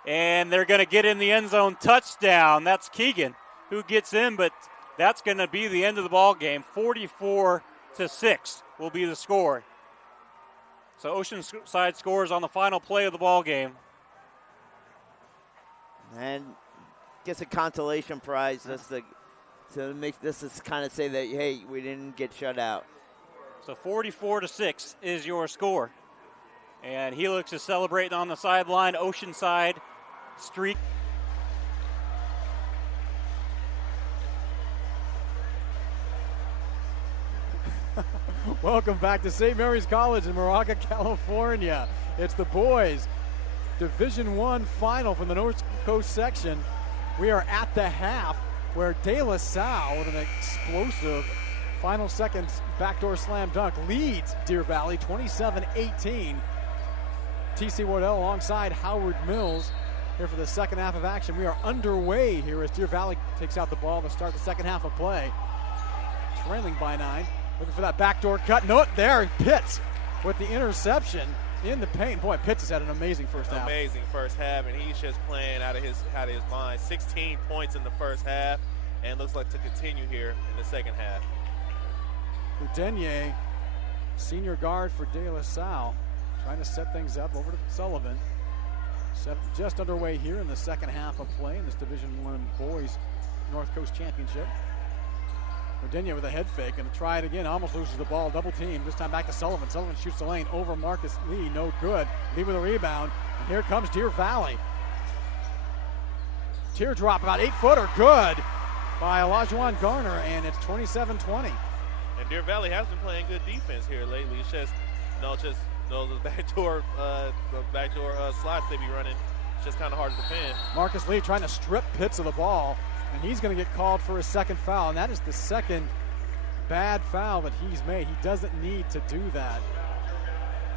And they're going to get in the end zone. Touchdown. That's Keegan who gets in, but that's going to be the end of the ball game. 44-6 will be the score. So Oceanside scores on the final play of the ball game. And gets a consolation prize just to make this is kind of say that, hey, we didn't get shut out. So 44-6 is your score. And Helix is celebrating on the sideline, Oceanside streak. Welcome back to St. Mary's College in Moraga, California. It's the boys Division I final from the North Coast section. We are at the half where De La Salle with an explosive final seconds backdoor slam dunk leads Deer Valley 27-18. TC Wardell alongside Howard Mills here for the second half of action. We are underway here as Deer Valley takes out the ball to start the second half of play. Trailing by 9. Looking for that backdoor cut. No, there, Pitts with the interception in the paint. Boy, Pitts has had an amazing first half. Amazing first half, and he's just playing out of his mind. 16 points in the first half, and looks like to continue here in the second half. Udenier, senior guard for De La Salle, trying to set things up over to Sullivan. Just underway here in the second half of play in this Division I Boys North Coast Championship. Udenier with a head fake and try it again. Almost loses the ball. Double team. This time back to Sullivan. Sullivan shoots the lane over Marcus Lee. No good. Lee with a rebound. And here comes Deer Valley. Teardrop, about 8-footer. Good by Olajuwon Garner, and it's 27-20. And Deer Valley has been playing good defense here lately. It's just those backdoor slots they be running. It's just kind of hard to defend. Marcus Lee trying to strip Pitts of the ball, and he's going to get called for his second foul, and that is the second bad foul that he's made. He doesn't need to do that.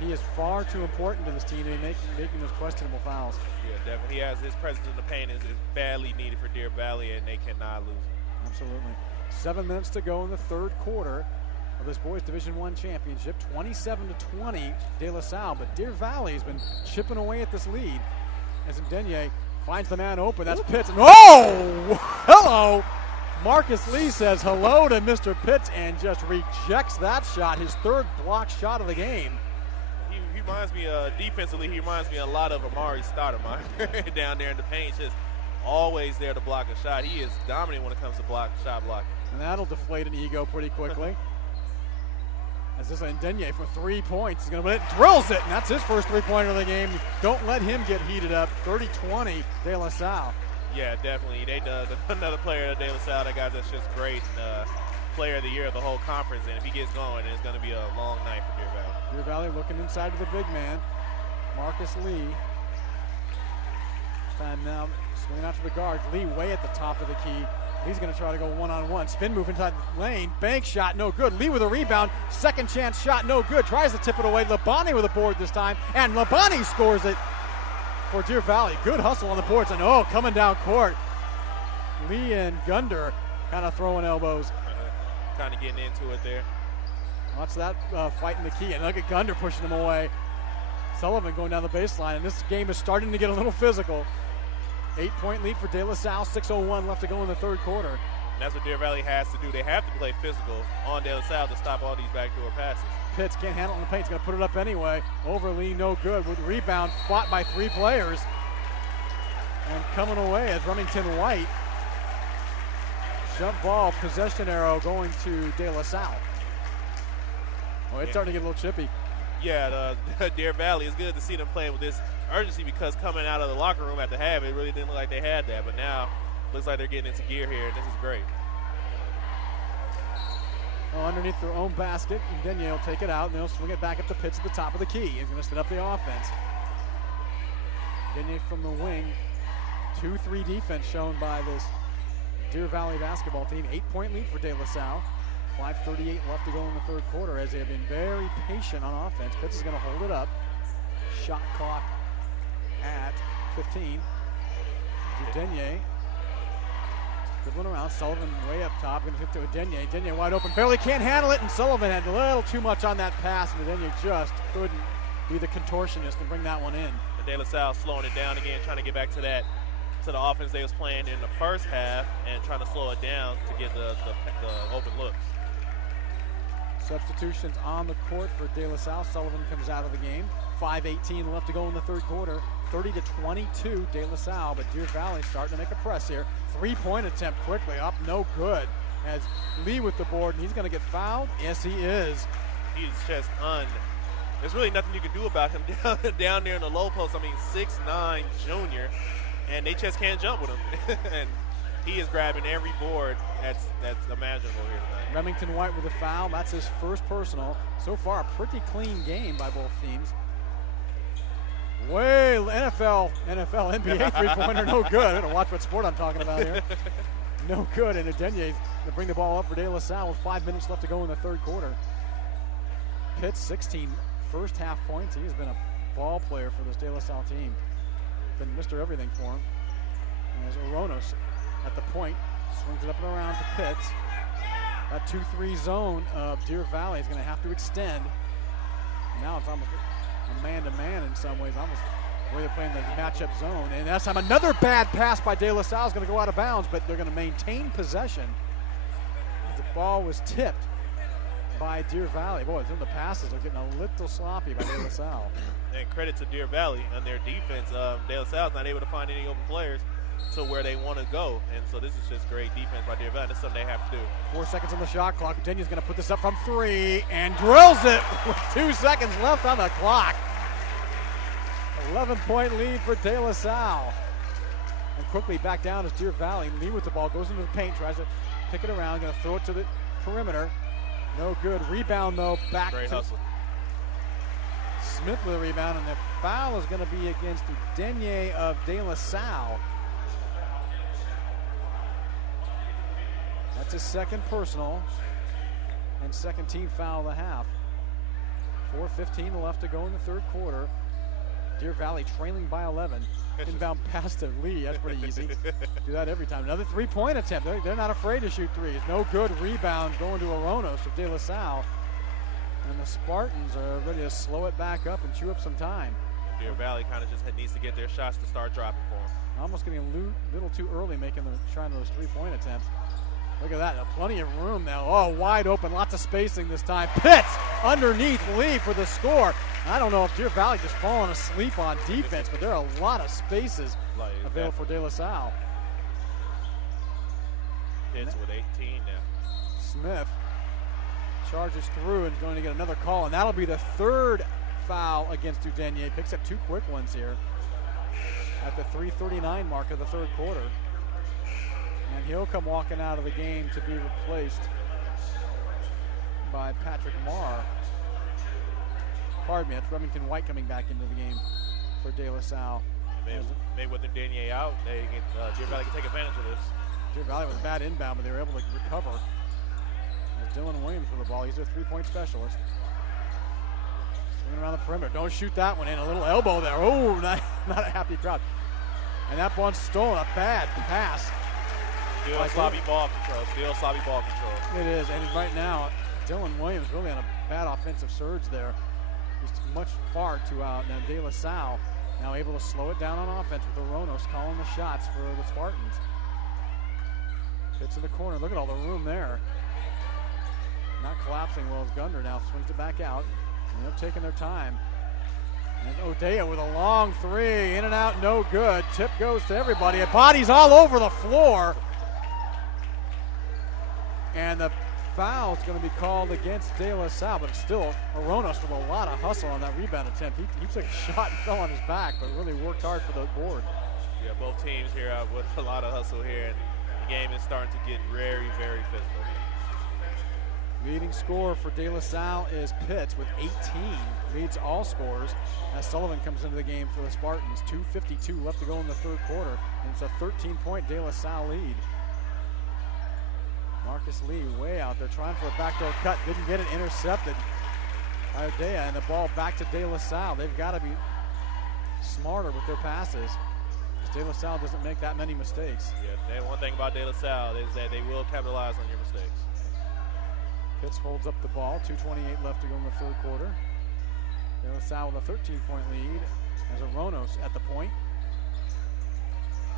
He is far too important to this team to be making those questionable fouls. Yeah, definitely. He has his presence in the paint is badly needed for Deer Valley, and they cannot lose it. Absolutely. 7 minutes to go in the third quarter of this boys Division I championship. 27-20 De La Salle, but Deer Valley has been chipping away at this lead as Udenier finds the man open. That's Pitts. Oh! Hello! Marcus Lee says hello to Mr. Pitts and just rejects that shot, his third block shot of the game. He reminds me defensively, he reminds me a lot of Amari Stoudemire down there in the paint, just always there to block a shot. He is dominant when it comes to shot blocking. And that'll deflate an ego pretty quickly. As this Udenier for 3 points. He's going to drills it, and that's his first three-pointer of the game. Don't let him get heated up. 30-20, De La Salle. Yeah, definitely. They another player of De La Salle, that guy that's just great. Player of the year of the whole conference, and if he gets going, it's going to be a long night for Deer Valley. Deer Valley looking inside to the big man, Marcus Lee. Time now, swinging out to the guards. Lee way at the top of the key. He's going to try to go one-on-one. Spin move inside the lane. Bank shot, no good. Lee with a rebound. Second chance shot, no good. Tries to tip it away. Labani with a board this time, and Labani scores it for Deer Valley. Good hustle on the boards, and coming down court. Lee and Gunder kind of throwing elbows. Kind of getting into it there. Watch that fight in the key, and look at Gunder pushing him away. Sullivan going down the baseline, and this game is starting to get a little physical. 8-point lead for De La Salle, 6:01 left to go in the third quarter. And that's what Deer Valley has to do. They have to play physical on De La Salle to stop all these backdoor passes. Pitts can't handle it in the paint. He's going to put it up anyway. Over Lee, no good. With rebound, fought by 3 players. And coming away is Remington White. Jump ball, possession arrow going to De La Salle. It's starting to get a little chippy. Yeah, Deer Valley, it's good to see them playing with this urgency because coming out of the locker room at the half, it really didn't look like they had that. But now, looks like they're getting into gear here, and this is great. Underneath their own basket, and Udenier will take it out, and they'll swing it back up to Pitts at the top of the key. He's going to set up the offense. Udenier from the wing. 2-3 defense shown by this Deer Valley basketball team. 8-point lead for De La Salle. 5:38 left to go in the third quarter as they have been very patient on offense. Pitts is going to hold it up. Shot clock at 15. Udenier dribbling around. Sullivan way up top. Going to hit to Udenier. Udenier wide open. Barely can't handle it, and Sullivan had a little too much on that pass, and Udenier just couldn't be the contortionist and bring that one in. And De La Salle slowing it down again, trying to get back to the offense they was playing in the first half and trying to slow it down to get the open looks. Substitutions on the court for De La Salle. Sullivan comes out of the game. 5:18 left to go in the third quarter. 30-22, De La Salle, but Deer Valley starting to make a press here. 3-point attempt quickly, up, no good. As Lee with the board, and he's going to get fouled. Yes, he is. He's just there's really nothing you can do about him down there in the low post. I mean, 6'9" junior, and they just can't jump with him. And he is grabbing every board that's imaginable here tonight. Remington White with a foul. That's his first personal. So far, a pretty clean game by both teams. NFL, NBA three-pointer, no good. I gotta watch what sport I'm talking about here. No good, and Adenye's to bring the ball up for De La Salle with 5 minutes left to go in the third quarter. Pitts, 16 first half points. He has been a ball player for this De La Salle team. Been Mr. Everything for him. And there's Oronos at the point. Swings it up and around to Pitts. That 2-3 zone of Deer Valley is going to have to extend. Now it's almost a man-to-man in some ways, almost where they're playing the matchup zone. And that's time another bad pass by De La Salle is going to go out of bounds, but they're going to maintain possession. The ball was tipped by Deer Valley. Boy, some of the passes are getting a little sloppy by De La Salle. And credit to Deer Valley on their defense. De La Salle's not able to find any open players to where they want to go. And so this is just great defense by Deer Valley. That's something they have to do. 4 seconds on the shot clock. Virginia's going to put this up from 3 and drills it with 2 seconds left on the clock. 11-point lead for De La Salle. And quickly back down is Deer Valley. Lee with the ball, goes into the paint, tries to pick it around, going to throw it to the perimeter. No good. Rebound, though, back Great to hustle. Smith with a rebound, and the foul is going to be against Denye of De La Salle. That's his second personal and second team foul of the half. 4:15 left to go in the third quarter. Deer Valley trailing by 11. Inbound pass to Lee. That's pretty easy. Do that every time. Another 3-point attempt. They're not afraid to shoot threes. No good. Rebound going to Oronos of De La Salle. And the Spartans are ready to slow it back up and chew up some time. Deer Valley kind of just needs to get their shots to start dropping for them. Almost getting a little too early trying those 3-point attempts. Look at that. Plenty of room now. Oh, wide open. Lots of spacing this time. Pitts underneath Lee for the score. I don't know if Deer Valley just falling asleep on defense, but there are a lot of spaces available for De La Salle. Pitts with 18 now. Smith charges through and is going to get another call, and that'll be the third foul against Dudenye. Picks up 2 quick ones here at the 3:39 mark of the third quarter. And he'll come walking out of the game to be replaced by Patrick Marr. Pardon me, that's Remington White coming back into the game for De La Salle. Maybe with Denier out, Deer Valley can take advantage of this. Deer Valley was a bad inbound, but they were able to recover. There's Dylan Williams for the ball. He's a 3-point specialist. Swinging around the perimeter. Don't shoot that one in. A little elbow there. Oh, not a happy crowd. And that one's stolen. A bad pass. Still sloppy ball control. It is, and right now, Dylan Williams really on a bad offensive surge there. He's much far too out. Now De La Salle now able to slow it down on offense with Oronos calling the shots for the Spartans. Gets in the corner. Look at all the room there. Not collapsing well as Gunder now swings it back out. And they're taking their time. And Odea with a long 3. In and out, no good. Tip goes to everybody. Bodies all over the floor. And the foul is going to be called against De La Salle, but it's still Oronos with a lot of hustle on that rebound attempt. He took a shot and fell on his back, but really worked hard for the board. Yeah, both teams here with a lot of hustle here, and the game is starting to get very, very physical. Leading scorer for De La Salle is Pitts with 18. Leads all scorers as Sullivan comes into the game for the Spartans. 2:52 left to go in the third quarter, and it's a 13-point De La Salle lead. Marcus Lee way out there trying for a backdoor cut. Didn't get it, intercepted by Odea, and the ball back to De La Salle. They've got to be smarter with their passes. De La Salle doesn't make that many mistakes. Yeah, one thing about De La Salle is that they will capitalize on your mistakes. Pitts holds up the ball. 2:28 left to go in the third quarter. De La Salle with a 13-point lead as Oronos at the point.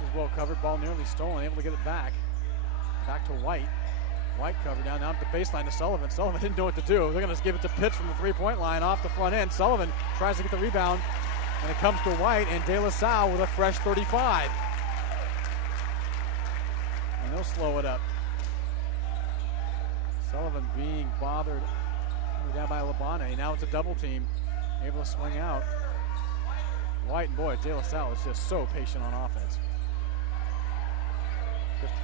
He's well covered, ball nearly stolen, able to get it back. Back to White. White covered down at the baseline to Sullivan. Sullivan didn't know what to do. They're going to give it to Pitts from the 3-point line off the front end. Sullivan tries to get the rebound. And it comes to White and De La Salle with a fresh 35. And they'll slow it up. Sullivan being bothered down by Labane. Now it's a double team. Able to swing out. White and boy, De La Salle is just so patient on offense.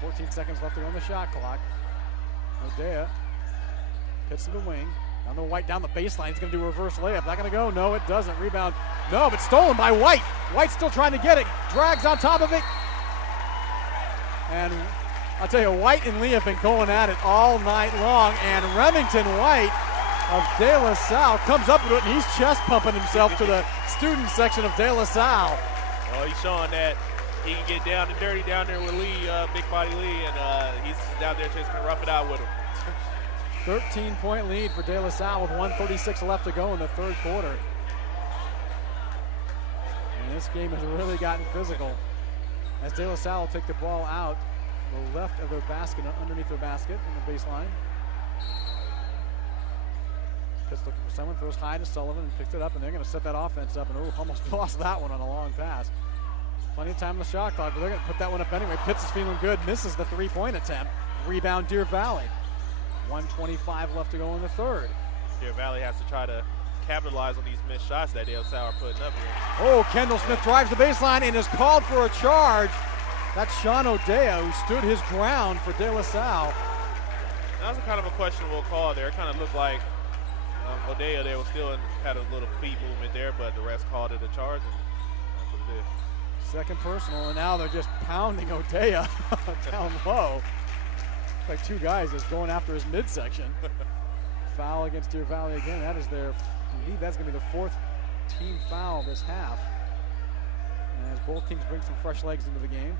14 seconds left to go on the shot clock. O'Dea hits to the wing. Down the White, down the baseline. He's going to do a reverse layup. Not going to go. No, it doesn't. Rebound. No, but stolen by White. White's still trying to get it. Drags on top of it. And I'll tell you, White and Lee have been going at it all night long. And Remington White of De La Salle comes up with it, and he's chest pumping himself to the student section of De La Salle. Well, he's showing that he can get down and dirty down there with Lee, big body Lee, and he's down there just going to rough it out with him. 13-point lead for De La Salle with 1:36 left to go in the third quarter. And this game has really gotten physical as De La Salle will take the ball out the left of their basket, underneath their basket in the baseline. Pitts looking for someone, throws high to Sullivan and picks it up, and they're going to set that offense up, and almost lost that one on a long pass. Plenty of time on the shot clock, but they're going to put that one up anyway. Pitts is feeling good, misses the three-point attempt. Rebound Deer Valley. 1:25 left to go in the third. Deer Valley has to try to capitalize on these missed shots that De La Salle are putting up here. Oh, Kendall Smith drives the baseline and is called for a charge. That's Sean O'Dea, who stood his ground for De La Salle. That was a kind of a questionable call there. It kind of looked like O'Dea there was still had a little feet movement there, but the refs called it a charge, and that's what it did. Second personal, and now they're just pounding O'Dea down low. Like two guys just going after his midsection. Foul against Deer Valley again. That is their, I believe that's going to be the fourth team foul this half. And as both teams bring some fresh legs into the game.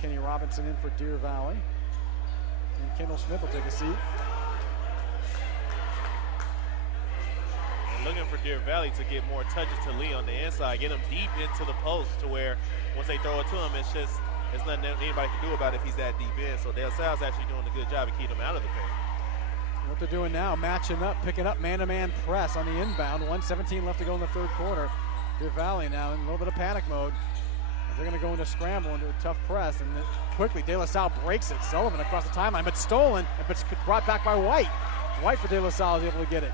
Kenny Robinson in for Deer Valley. And Kendall Smith will take a seat. And looking for Deer Valley to get more touches to Lee on the inside, get him deep into the post to where once they throw it to him, there's nothing anybody can do about it if he's that deep in. So De La Salle's actually doing a good job of keeping him out of the paint. What they're doing now, matching up, picking up man-to-man press on the inbound. 1:17 left to go in the third quarter. Deer Valley now in a little bit of panic mode. They're going to go into scramble, into a tough press, and then quickly De La Salle breaks it. Sullivan across the timeline, but stolen, but brought back by White. White for De La Salle is able to get it.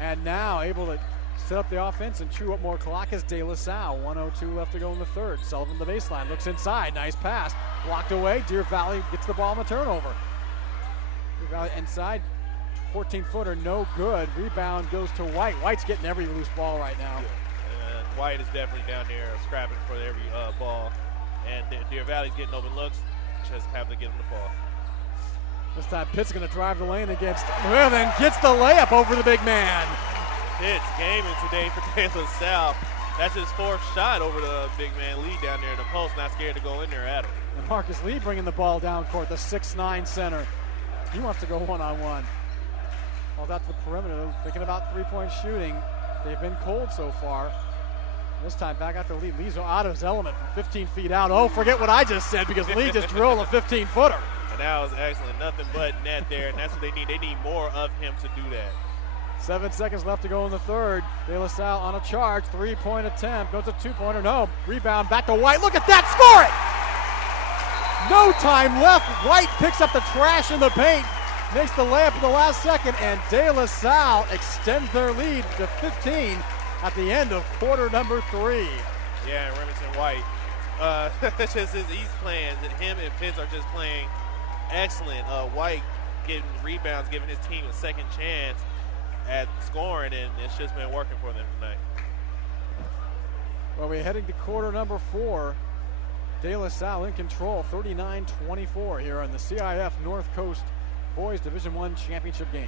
And now able to set up the offense and chew up more clock as De La Salle. 1:02 left to go in the third. Sullivan the baseline, looks inside, nice pass. Blocked away, Deer Valley gets the ball on the turnover. Deer Valley inside, 14-footer, no good. Rebound goes to White. White's getting every loose ball right now. And White is definitely down there scrapping for every ball. And Deer Valley's getting open looks, just have to get him the ball. This time Pitt's going to drive the lane against, well, then gets the layup over the big man. Pitts gaming today for De La Salle. That's his fourth shot over the big man Lee down there in the post. Not scared to go in there at him. And Marcus Lee bringing the ball down court, the 6'9" center. He wants to go one-on-one. Ball's out to the perimeter, thinking about three-point shooting. They've been cold so far. This time back out to Lee. Lee's out of his element from 15 feet out. Oh, forget what I just said because Lee just drilled a 15-footer. And that was excellent. Nothing but net there, and that's what they need. They need more of him to do that. 7 seconds left to go in the third. De La Salle on a charge. Three-point attempt. Goes a two-pointer. No. Rebound back to White. Look at that. Score it! No time left. White picks up the trash in the paint. Makes the layup in the last second. And De La Salle extends their lead to 15 at the end of quarter number 3. Yeah, and Remington White. It's just he's playing. And him and Pitts are just playing excellent. White getting rebounds, giving his team a second chance at scoring, and it's just been working for them tonight. Well, we're heading to quarter number 4. De La Salle in control, 39-24 here on the CIF North Coast Boys Division I Championship game.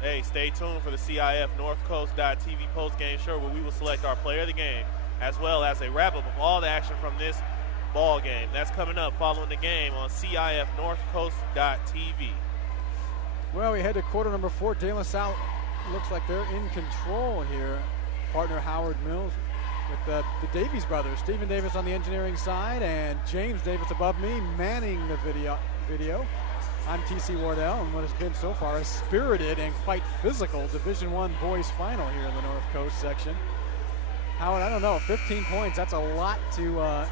Hey, stay tuned for the CIF North Coast.tv post-game show where we will select our player of the game as well as a wrap-up of all the action from this ball game. That's coming up following the game on CIF North Coast.tv. Well, we head to quarter number 4. De La Salle looks like they're in control here. Partner Howard Mills with the Davies brothers. Stephen Davis on the engineering side and James Davis above me manning the video. I'm TC Wardell, and what has been so far a spirited and quite physical Division I boys final here in the North Coast section. Howard, I don't know. 15 points, that's a lot to a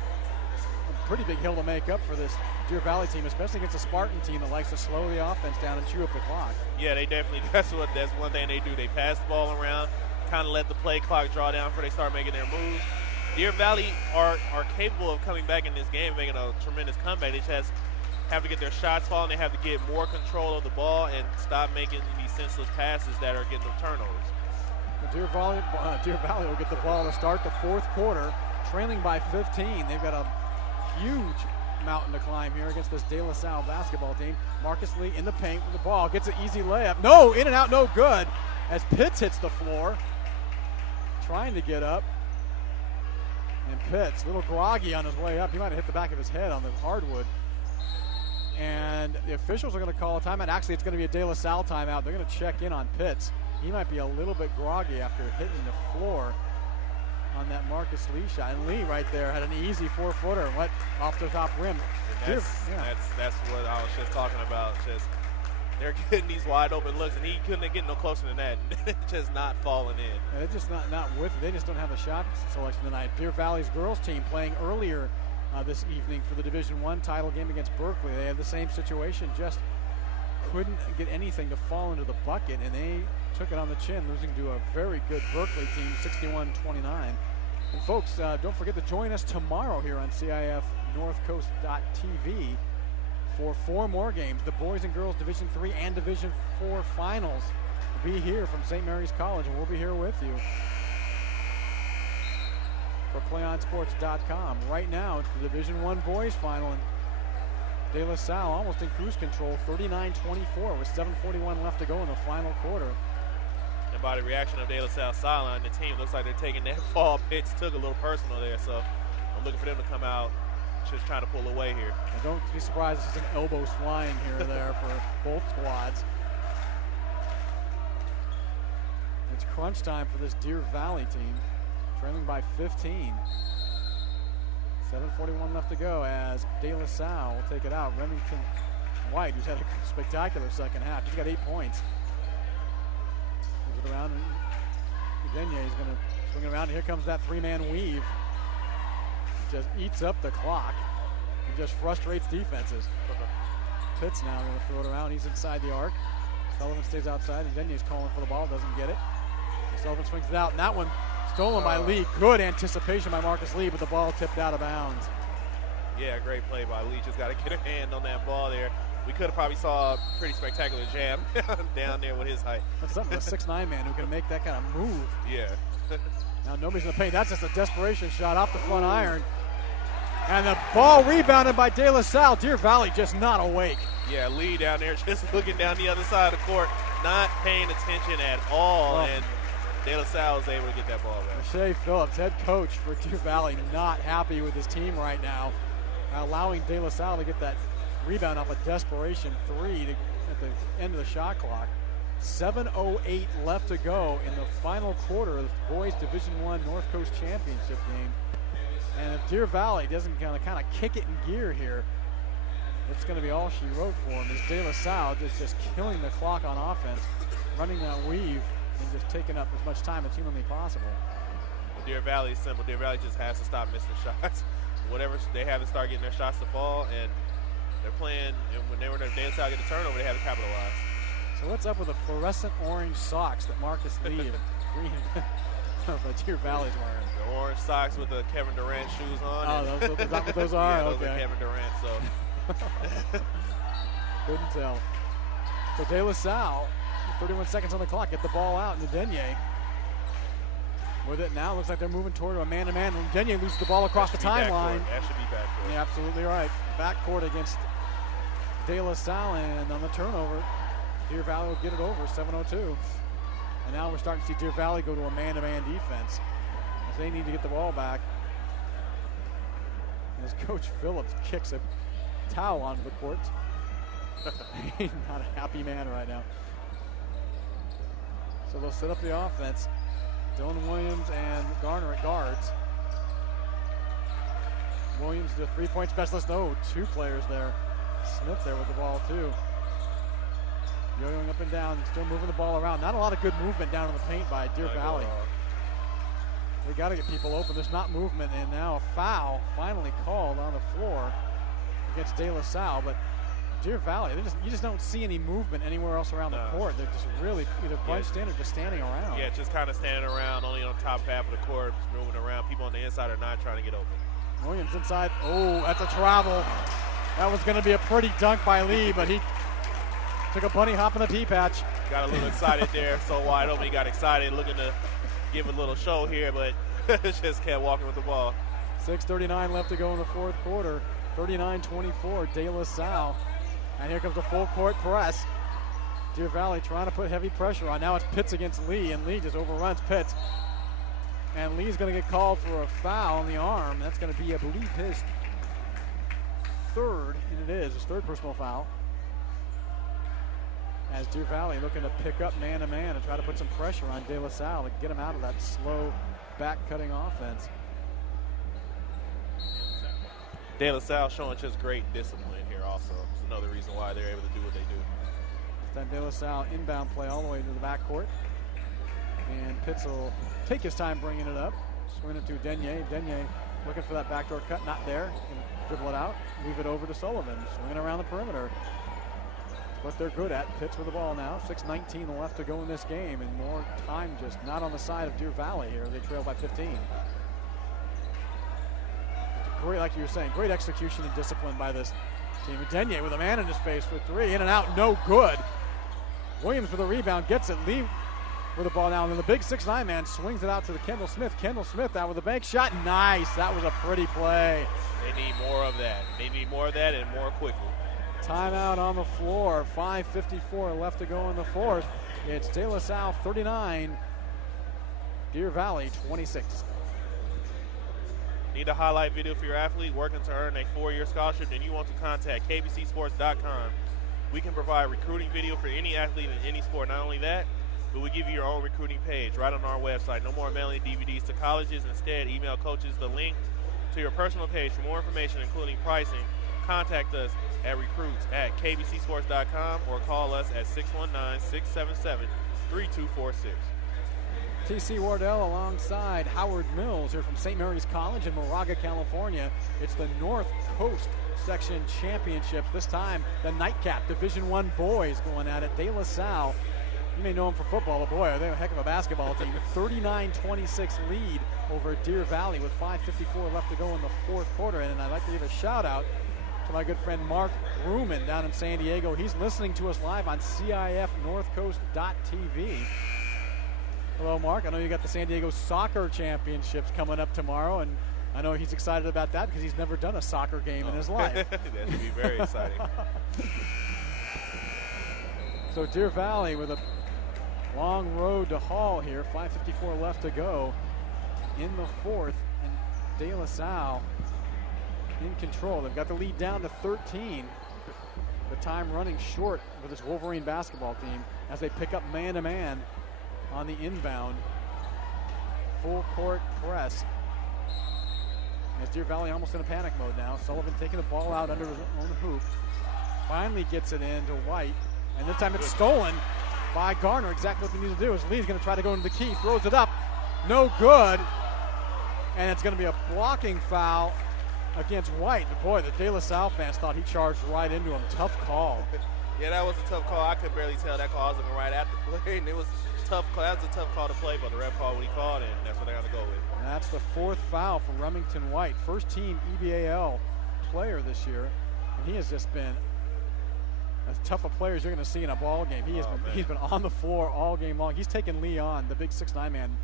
pretty big hill to make up for this Deer Valley team, especially against a Spartan team that likes to slow the offense down and chew up the clock. Yeah, they definitely, that's one thing they do. They pass the ball around, kind of let the play clock draw down before they start making their moves. Deer Valley are capable of coming back in this game, making a tremendous comeback. They just have to get their shots falling. They have to get more control of the ball and stop making these senseless passes that are getting them turnovers. Deer Valley will get the ball to start the fourth quarter, trailing by 15. They've got a huge mountain to climb here against this De La Salle basketball team. Marcus Lee in the paint with the ball, gets an easy layup. No, in and out, no good. As Pitts hits the floor, trying to get up. And Pitts, a little groggy on his way up. He might have hit the back of his head on the hardwood. And the officials are going to call a timeout. Actually, it's going to be a De La Salle timeout. They're going to check in on Pitts. He might be a little bit groggy after hitting the floor on that Marcus Lee shot. And Lee right there had an easy 4-footer and went off the top rim. And that's what I was just talking about. Just they're getting these wide open looks, and he couldn't get no closer than that. Just not falling in. Yeah, they're just not with it. They just don't have a shot selection tonight. Deer Valley's girls team playing earlier this evening for the Division I title game against Berkeley. They had the same situation, just couldn't get anything to fall into the bucket, and they took it on the chin, losing to a very good Berkeley team, 61-29. And folks, don't forget to join us tomorrow here on CIF-Northcoast.tv for 4 more games. The boys and girls Division III and Division IV finals will be here from St. Mary's College, and we'll be here with you for PlayOnSports.com. Right now, it's the Division I boys final, and De La Salle almost in cruise control, 39-24 with 7:41 left to go in the final quarter. And by the reaction of De La Salle sideline, the team looks like they're taking that fall. Pitts took a little personal there, so I'm looking for them to come out just trying to pull away here. And don't be surprised if some elbows flying here or there for both squads. It's crunch time for this Deer Valley team, trailing by 15. 7:41 left to go as De La Salle will take it out. Remington White, who's had a spectacular second half. He's got 8 points. Moves it around, and Udenye is going to swing it around. And here comes that 3-man weave. Just eats up the clock and just frustrates defenses. Pitts now going to throw it around. He's inside the arc. Sullivan stays outside, and Udenye's calling for the ball, doesn't get it. Sullivan swings it out, and that one stolen by Lee. Good anticipation by Marcus Lee, but the ball tipped out of bounds. Yeah, great play by Lee. Just got to get a hand on that ball there. We could have probably saw a pretty spectacular jam down there with his height. That's something, a 6'9" man who can make that kind of move. Yeah. Now nobody's in the paint. That's just a desperation shot off the front iron. And the ball rebounded by De La Salle. Deer Valley just not awake. Yeah, Lee down there just looking down the other side of the court, not paying attention at all. And De La Salle was able to get that ball back. Shea Phillips, head coach for Deer Valley, not happy with his team right now, allowing De La Salle to get that rebound off a desperation 3 at the end of the shot clock. 7:08 left to go in the final quarter of the boys Division I North Coast Championship game. And if Deer Valley doesn't kind of kick it in gear here, it's going to be all she wrote for him. As De La Salle is just killing the clock on offense, running that weave and just taking up as much time as humanly possible. Well, Deer Valley is simple. Deer Valley just has to stop missing shots. Whatever they have to start getting their shots to fall, and they're playing. And whenever De La Salle get a turnover, they have to capitalize. So what's up with the fluorescent orange socks that Marcus Lee and green of Deer Valley's wearing? The orange socks with the Kevin Durant shoes on. Oh, is that what those are? Yeah, those okay. are Kevin Durant. So couldn't tell. So De La Salle, 31 seconds on the clock, get the ball out, and Udenye with it now. Looks like they're moving toward a man-to-man. Udenye loses the ball across the timeline. That should be backcourt. Yeah, absolutely right. Backcourt against De La Salle, and on the turnover, Deer Valley will get it over, 7:02. And now we're starting to see Deer Valley go to a man-to-man defense as they need to get the ball back. As Coach Phillips kicks a towel onto the court. He's not a happy man right now. So they'll set up the offense. Dylan Williams and Garner at guards. Williams, the three-point specialist. No, 2 players there. Smith there with the ball, too. Yo-yoing up and down, still moving the ball around. Not a lot of good movement down in the paint by Deer Valley. They got to get people open. There's not movement, and now a foul finally called on the floor against De La Salle. But Deer Valley, you just don't see any movement anywhere else around the court. They're just really either bunched in or just standing around. Yeah, just kind of standing around, only on top half of the court, just moving around. People on the inside are not trying to get open. Williams inside. Oh, that's a travel. That was going to be a pretty dunk by Lee, but he took a bunny hop in the pea patch. Got a little excited there, so wide open. He got excited, looking to give a little show here, but just kept walking with the ball. 6:39 left to go in the fourth quarter. 39-24, De La Salle. And here comes the full court press. Deer Valley trying to put heavy pressure on. Now it's Pitts against Lee, and Lee just overruns Pitts. And Lee's going to get called for a foul on the arm. That's going to be, I believe, his third, and it is his third personal foul. As Deer Valley looking to pick up man-to-man and try to put some pressure on De La Salle to get him out of that slow back-cutting offense. De La Salle showing just great discipline here also. It's another reason why they're able to do what they do. This time De La Salle inbound play all the way to the backcourt. And Pitts will take his time bringing it up. Swing it to Denier. Denier looking for that backdoor cut, not there. Gonna dribble it out, move it over to Sullivan. Swinging around the perimeter. What they're good at. Pitts with the ball now. 6:19 left to go in this game, and more time just not on the side of Deer Valley here. They trail by 15. Great, like you were saying, great execution and discipline by this team. Denier with a man in his face for three. In and out, no good. Williams for the rebound, gets it. Lee with the ball now, and then the big 6'9" man swings it out to the Kendall Smith. Kendall Smith out with a bank shot. Nice. That was a pretty play. They need more of that. They need more of that and more quickly. Timeout on the floor. 5:54 left to go in the fourth. It's De La Salle 39, Deer Valley 26. Need a highlight video for your athlete working to earn a 4-year scholarship? Then you want to contact kbcsports.com. We can provide recruiting video for any athlete in any sport. Not only that, but we give you your own recruiting page right on our website. No more mailing DVDs to colleges. Instead, email coaches the link to your personal page for more information, including pricing. Contact us at recruits@kbcsports.com or call us at 619-677-3246. TC Wardell alongside Howard Mills here from St. Mary's College in Moraga, California. It's the North Coast Section Championships. This time, the nightcap Division I boys going at it. De La Salle, you may know them for football, but boy, are they a heck of a basketball team. 39-26 lead over Deer Valley with 5:54 left to go in the fourth quarter. And I'd like to give a shout out to my good friend Mark Grumman down in San Diego. He's listening to us live on CIF-Northcoast.tv. Hello, Mark. I know you got the San Diego Soccer Championships coming up tomorrow, and I know he's excited about that because he's never done a soccer game in his life. That should be very exciting. So Deer Valley with a long road to haul here. 5:54 left to go in the fourth, and De La Salle in control. They've got the lead down to 13. The time running short for this Wolverine basketball team as they pick up man-to-man on the inbound. Full court press. As Deer Valley almost in a panic mode now. Sullivan taking the ball out under his own hoop. Finally gets it in to White. And this time it's stolen by Garner. Exactly what they need to do is Lee's going to try to go into the key. Throws it up. No good. And it's going to be a blocking foul against White. But boy, the De La Salle fans thought he charged right into him. Tough call. Yeah, that was a tough call. I could barely tell that call was looking right at the play. And it was tough. That was a tough call to play, but the ref called what he called, and that's what they got to go with. And that's the fourth foul for Remington White. First team EBAL player this year. And he has just been as tough a player as you're going to see in a ball game. He's been on the floor all game long. He's taken Lee on, the big 6'9" man,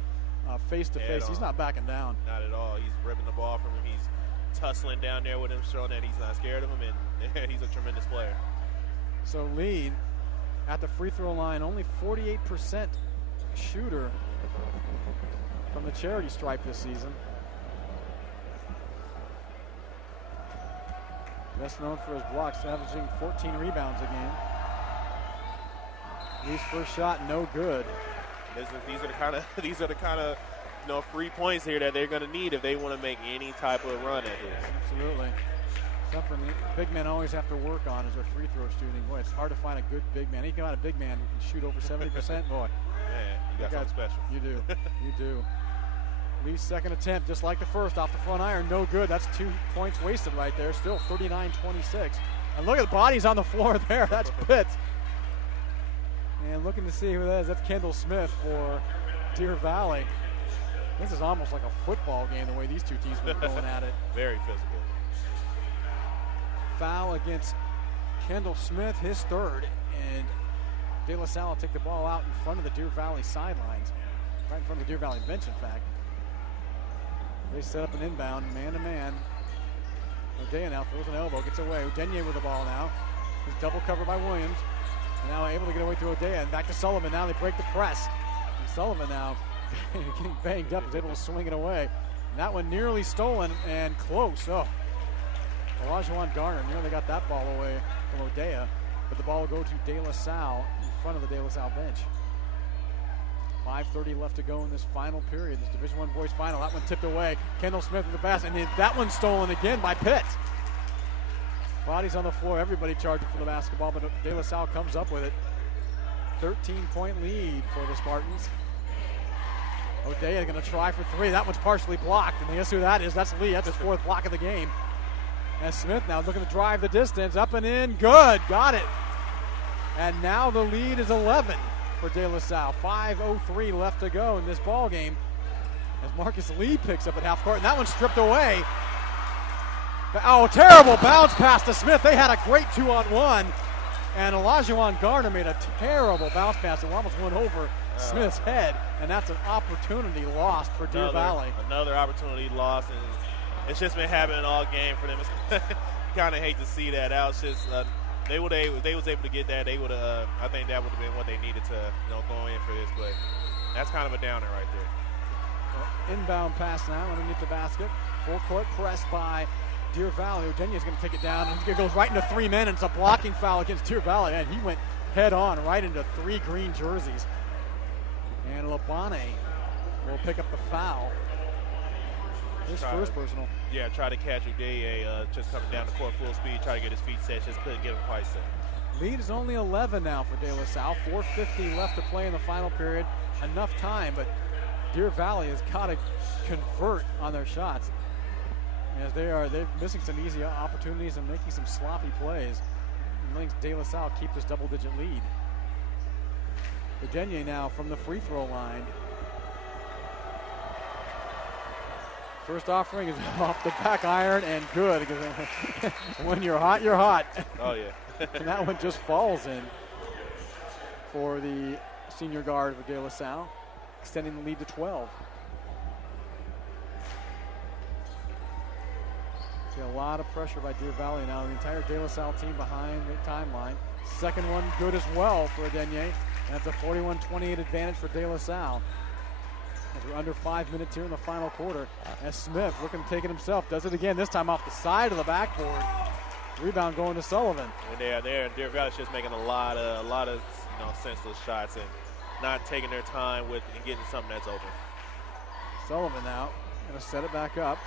face to face. He's not backing down. Not at all. He's ripping the ball from him. He's tussling down there with him, showing that he's not scared of him, and he's a tremendous player. So Lee at the free throw line, only 48% shooter from the charity stripe this season. Best known for his blocks, averaging 14 rebounds a game. Lee's first shot, no good. These are the kind of free points here that they're going to need if they want to make any type of run at this. Absolutely. Something the big men always have to work on is their free throw shooting. Boy, it's hard to find a good big man. You got a big man who can shoot over 70%. Boy, man, you got something special. You do. You do. Lee's second attempt, just like the first, off the front iron, no good. That's 2 points wasted right there. Still 39-26. And look at the bodies on the floor there. That's Pitts. And looking to see who that is. That's Kendall Smith for Deer Valley. This is almost like a football game, the way these two teams have been going at it. Very physical. Foul against Kendall Smith, his third. And De La Salle will take the ball out in front of the Deer Valley sidelines. Right in front of the Deer Valley bench, in fact. They set up an inbound, man-to-man. O'Dea now throws an elbow, gets away. Udenye with the ball now. He's double covered by Williams. And now able to get away to O'Dea. And back to Sullivan. Now they break the press. And Sullivan now getting banged up, is able to swing it away. And that one nearly stolen and close. Oh, Olajuwon Garner nearly got that ball away from O'Dea. But the ball will go to De La Salle in front of the De La Salle bench. 5:30 left to go in this final period, this Division I boys final. That one tipped away. Kendall Smith with the pass, and then that one stolen again by Pitts. Bodies on the floor, everybody charging for the basketball, but De La Salle comes up with it. 13-point lead for the Spartans. O'Dea going to try for three. That one's partially blocked, and guess who that is? That's Lee. That's his fourth block of the game. And Smith now looking to drive the distance, up and in, good, got it. And now the lead is 11 for De La Salle. 5:03 left to go in this ball game as Marcus Lee picks up at half court, and that one's stripped away. Oh, terrible bounce pass to Smith. They had a great 2-on-1, and Olajuwon Garner made a terrible bounce pass that almost went over Smith's head, and that's an opportunity lost for Deer Valley. Another opportunity lost, and it's just been happening all game for them. Kind of hate to see that. That was just they was able to get that. They would have. I think that would have been what they needed to go in for this. But that's kind of a downer right there. So inbound pass now underneath the basket. Full court press by Deer Valley. Eugenia's going to take it down, and it goes right into 3 men. And it's a blocking foul against Deer Valley, and he went head on right into 3 green jerseys. And Labane will pick up the foul. His first personal. Yeah, try to catch Uday just coming down the court full speed, try to get his feet set, just couldn't get him quite set. Lead is only 11 now for De La Salle. 4:50 left to play in the final period. Enough time, but Deer Valley has got to convert on their shots, as they're missing some easy opportunities and making some sloppy plays. And letting De La Salle keep this double-digit lead. Virginia now from the free throw line. First offering is off the back iron and good. When you're hot, you're hot. Oh, yeah. And that one just falls in for the senior guard of De La Salle, extending the lead to 12. See a lot of pressure by Deer Valley now. The entire De La Salle team behind the timeline. Second one good as well for Denye. That's a 41-28 advantage for De La Salle. As we're under 5 minutes here in the final quarter. As Smith looking to take it himself. Does it again, this time off the side of the backboard. Rebound going to Sullivan. And Deer Valley's just making a lot of senseless shots and not taking their time with and getting something that's open. Sullivan now going to set it back up.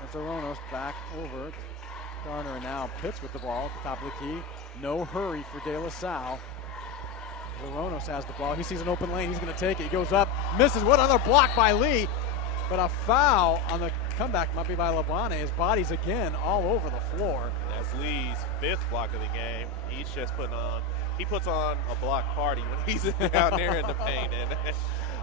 That's Aronos back over it. Garner now Pitts with the ball at the top of the key. No hurry for De La Salle. Aronos has the ball. He sees an open lane. He's going to take it. He goes up, misses. What another block by Lee. But a foul on the comeback might be by Labane. His body's again all over the floor. That's Lee's 5th block of the game. He puts on a block party when he's down there in the paint,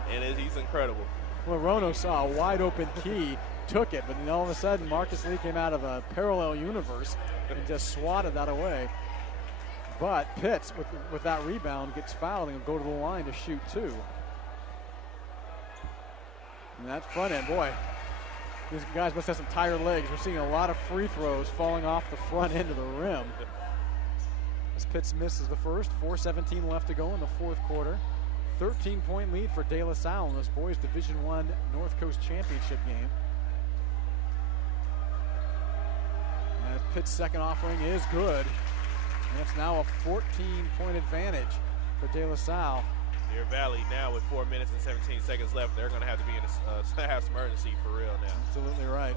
and he's incredible. Well, Aronos saw a wide open key, took it, but then all of a sudden Marcus Lee came out of a parallel universe and just swatted that away. But Pitts, with that rebound, gets fouled and will go to the line to shoot 2. And that front end, boy, these guys must have some tired legs. We're seeing a lot of free throws falling off the front end of the rim. As Pitts misses the first, 4:17 left to go in the fourth quarter. 13-point lead for De La Salle in this boys Division I North Coast Championship game. As Pitt's second offering is good. And it's now a 14-point advantage for De La Salle. Deer Valley now with 4 minutes and 17 seconds left. They're going to have to be in have some urgency for real now. Absolutely right.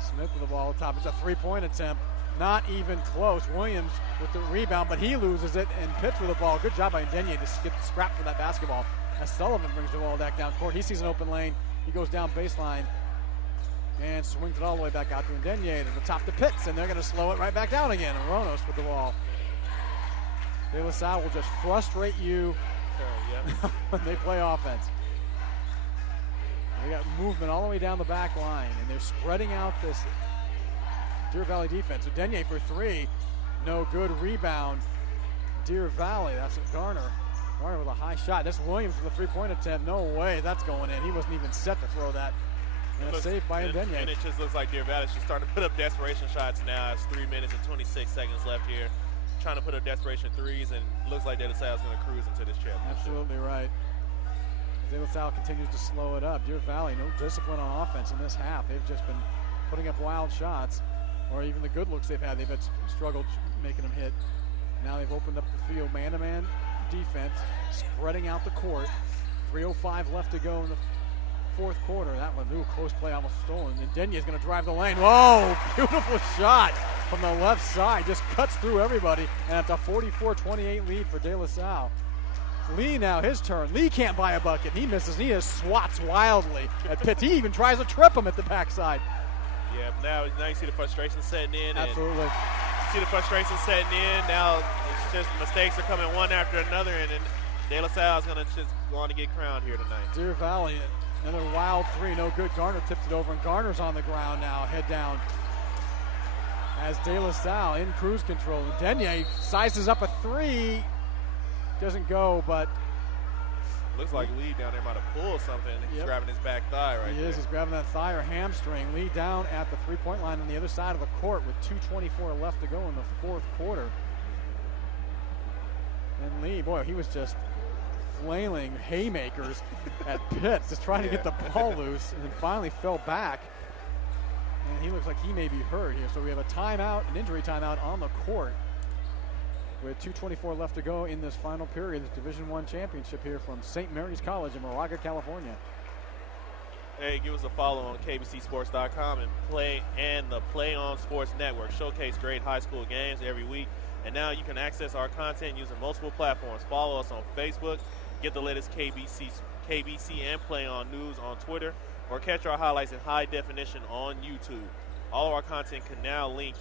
Smith with the ball at the top. It's a 3-point attempt. Not even close. Williams with the rebound, but he loses it. And Pitts with the ball. Good job by Denye to get the scrap for that basketball. As Sullivan brings the ball back down court. He sees an open lane. He goes down baseline and swings it all the way back out to Ndeye to the top to Pitts, and they're going to slow it right back down again. And Ronos with the ball. De La Salle will just frustrate you when they play offense. They got movement all the way down the back line, and they're spreading out this Deer Valley defense. Ndeye for three, no good. Rebound, Deer Valley. That's Garner. Garner with a high shot. This Williams with a three-point attempt. No way that's going in. He wasn't even set to throw that. And a save by Ndeye. And it just looks like Deer Valley should start to put up desperation shots now. It's 3 minutes and 26 seconds left here. Trying to put up desperation threes, and looks like De La Salle's going to cruise into this championship. Absolutely right. De La Salle continues to slow it up. Deer Valley, no discipline on offense in this half. They've just been putting up wild shots, or even the good looks they've had. They've struggled making them hit. Now they've opened up the field, man-to-man defense, spreading out the court. 3:05 left to go in the fourth quarter. That one, close play, almost stolen. And Ndeye is going to drive the lane. Whoa, beautiful shot from the left side. Just cuts through everybody, and it's a 44-28 lead for De La Salle. Lee now, his turn. Lee can't buy a bucket. He misses. He just swats wildly at Pitts. He even tries to trip him at the backside. Yeah, now you see the frustration setting in. Absolutely. And you see the frustration setting in. Now it's just mistakes are coming one after another, and then De La Salle is going to just go on to get crowned here tonight. Deer Valley, another wild three, no good. Garner tips it over, and Garner's on the ground now, head down. As De La Salle in cruise control. Ndeye sizes up a three. Doesn't go, but looks like Lee down there might have pulled something. He's grabbing his back thigh right there. He's grabbing that thigh or hamstring. Lee down at the three-point line on the other side of the court with 2:24 left to go in the fourth quarter. And Lee, boy, he was just flailing haymakers at Pitts, just trying to get the ball loose, and then finally fell back. And he looks like he may be hurt here. So we have a timeout, an injury timeout on the court, with 2:24 left to go in this final period, this Division I championship here from St. Mary's College in Moraga, California. Hey, give us a follow on KBCSports.com and the Play On Sports Network. Showcase great high school games every week. And now you can access our content using multiple platforms. Follow us on Facebook, get the latest KBC and Play On news on Twitter, or catch our highlights in high definition on YouTube. All of our content can now link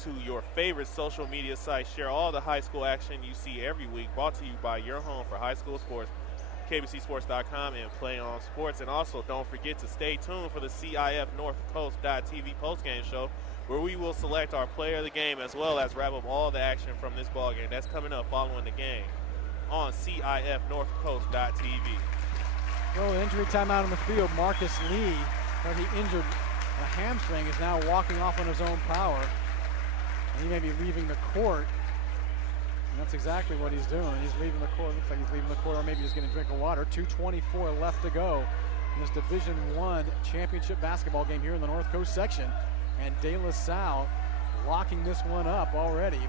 to your favorite social media sites. Share all the high school action you see every week, brought to you by your home for high school sports, KBCSports.com and Play On Sports. And also don't forget to stay tuned for the CIF-North Coast.tv postgame show, where we will select our player of the game as well as wrap up all the action from this ball game. That's coming up following the game on CIF-North-Coast.tv. Well, an injury timeout on the field. Marcus Lee, where he injured a hamstring, is now walking off on his own power. And he may be leaving the court. And that's exactly what he's doing. He's leaving the court. Looks like he's leaving the court, or maybe just getting a drink of water. 2:24 left to go in this Division I championship basketball game here in the North Coast section. And De La Salle locking this one up already.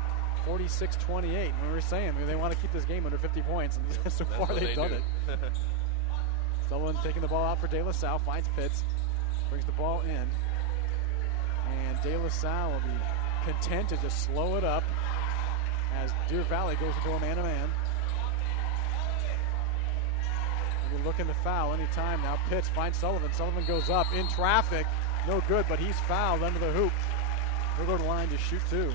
46-28. And we were saying they want to keep this game under 50 points. And so far they've done it. Sullivan taking the ball out for De La Salle, finds Pitts, brings the ball in. And De La Salle will be content to just slow it up as Deer Valley goes into a man-to-man. We're looking to foul anytime now. Pitts finds Sullivan. Sullivan goes up in traffic. No good, but he's fouled under the hoop. He'll go to the line to shoot two.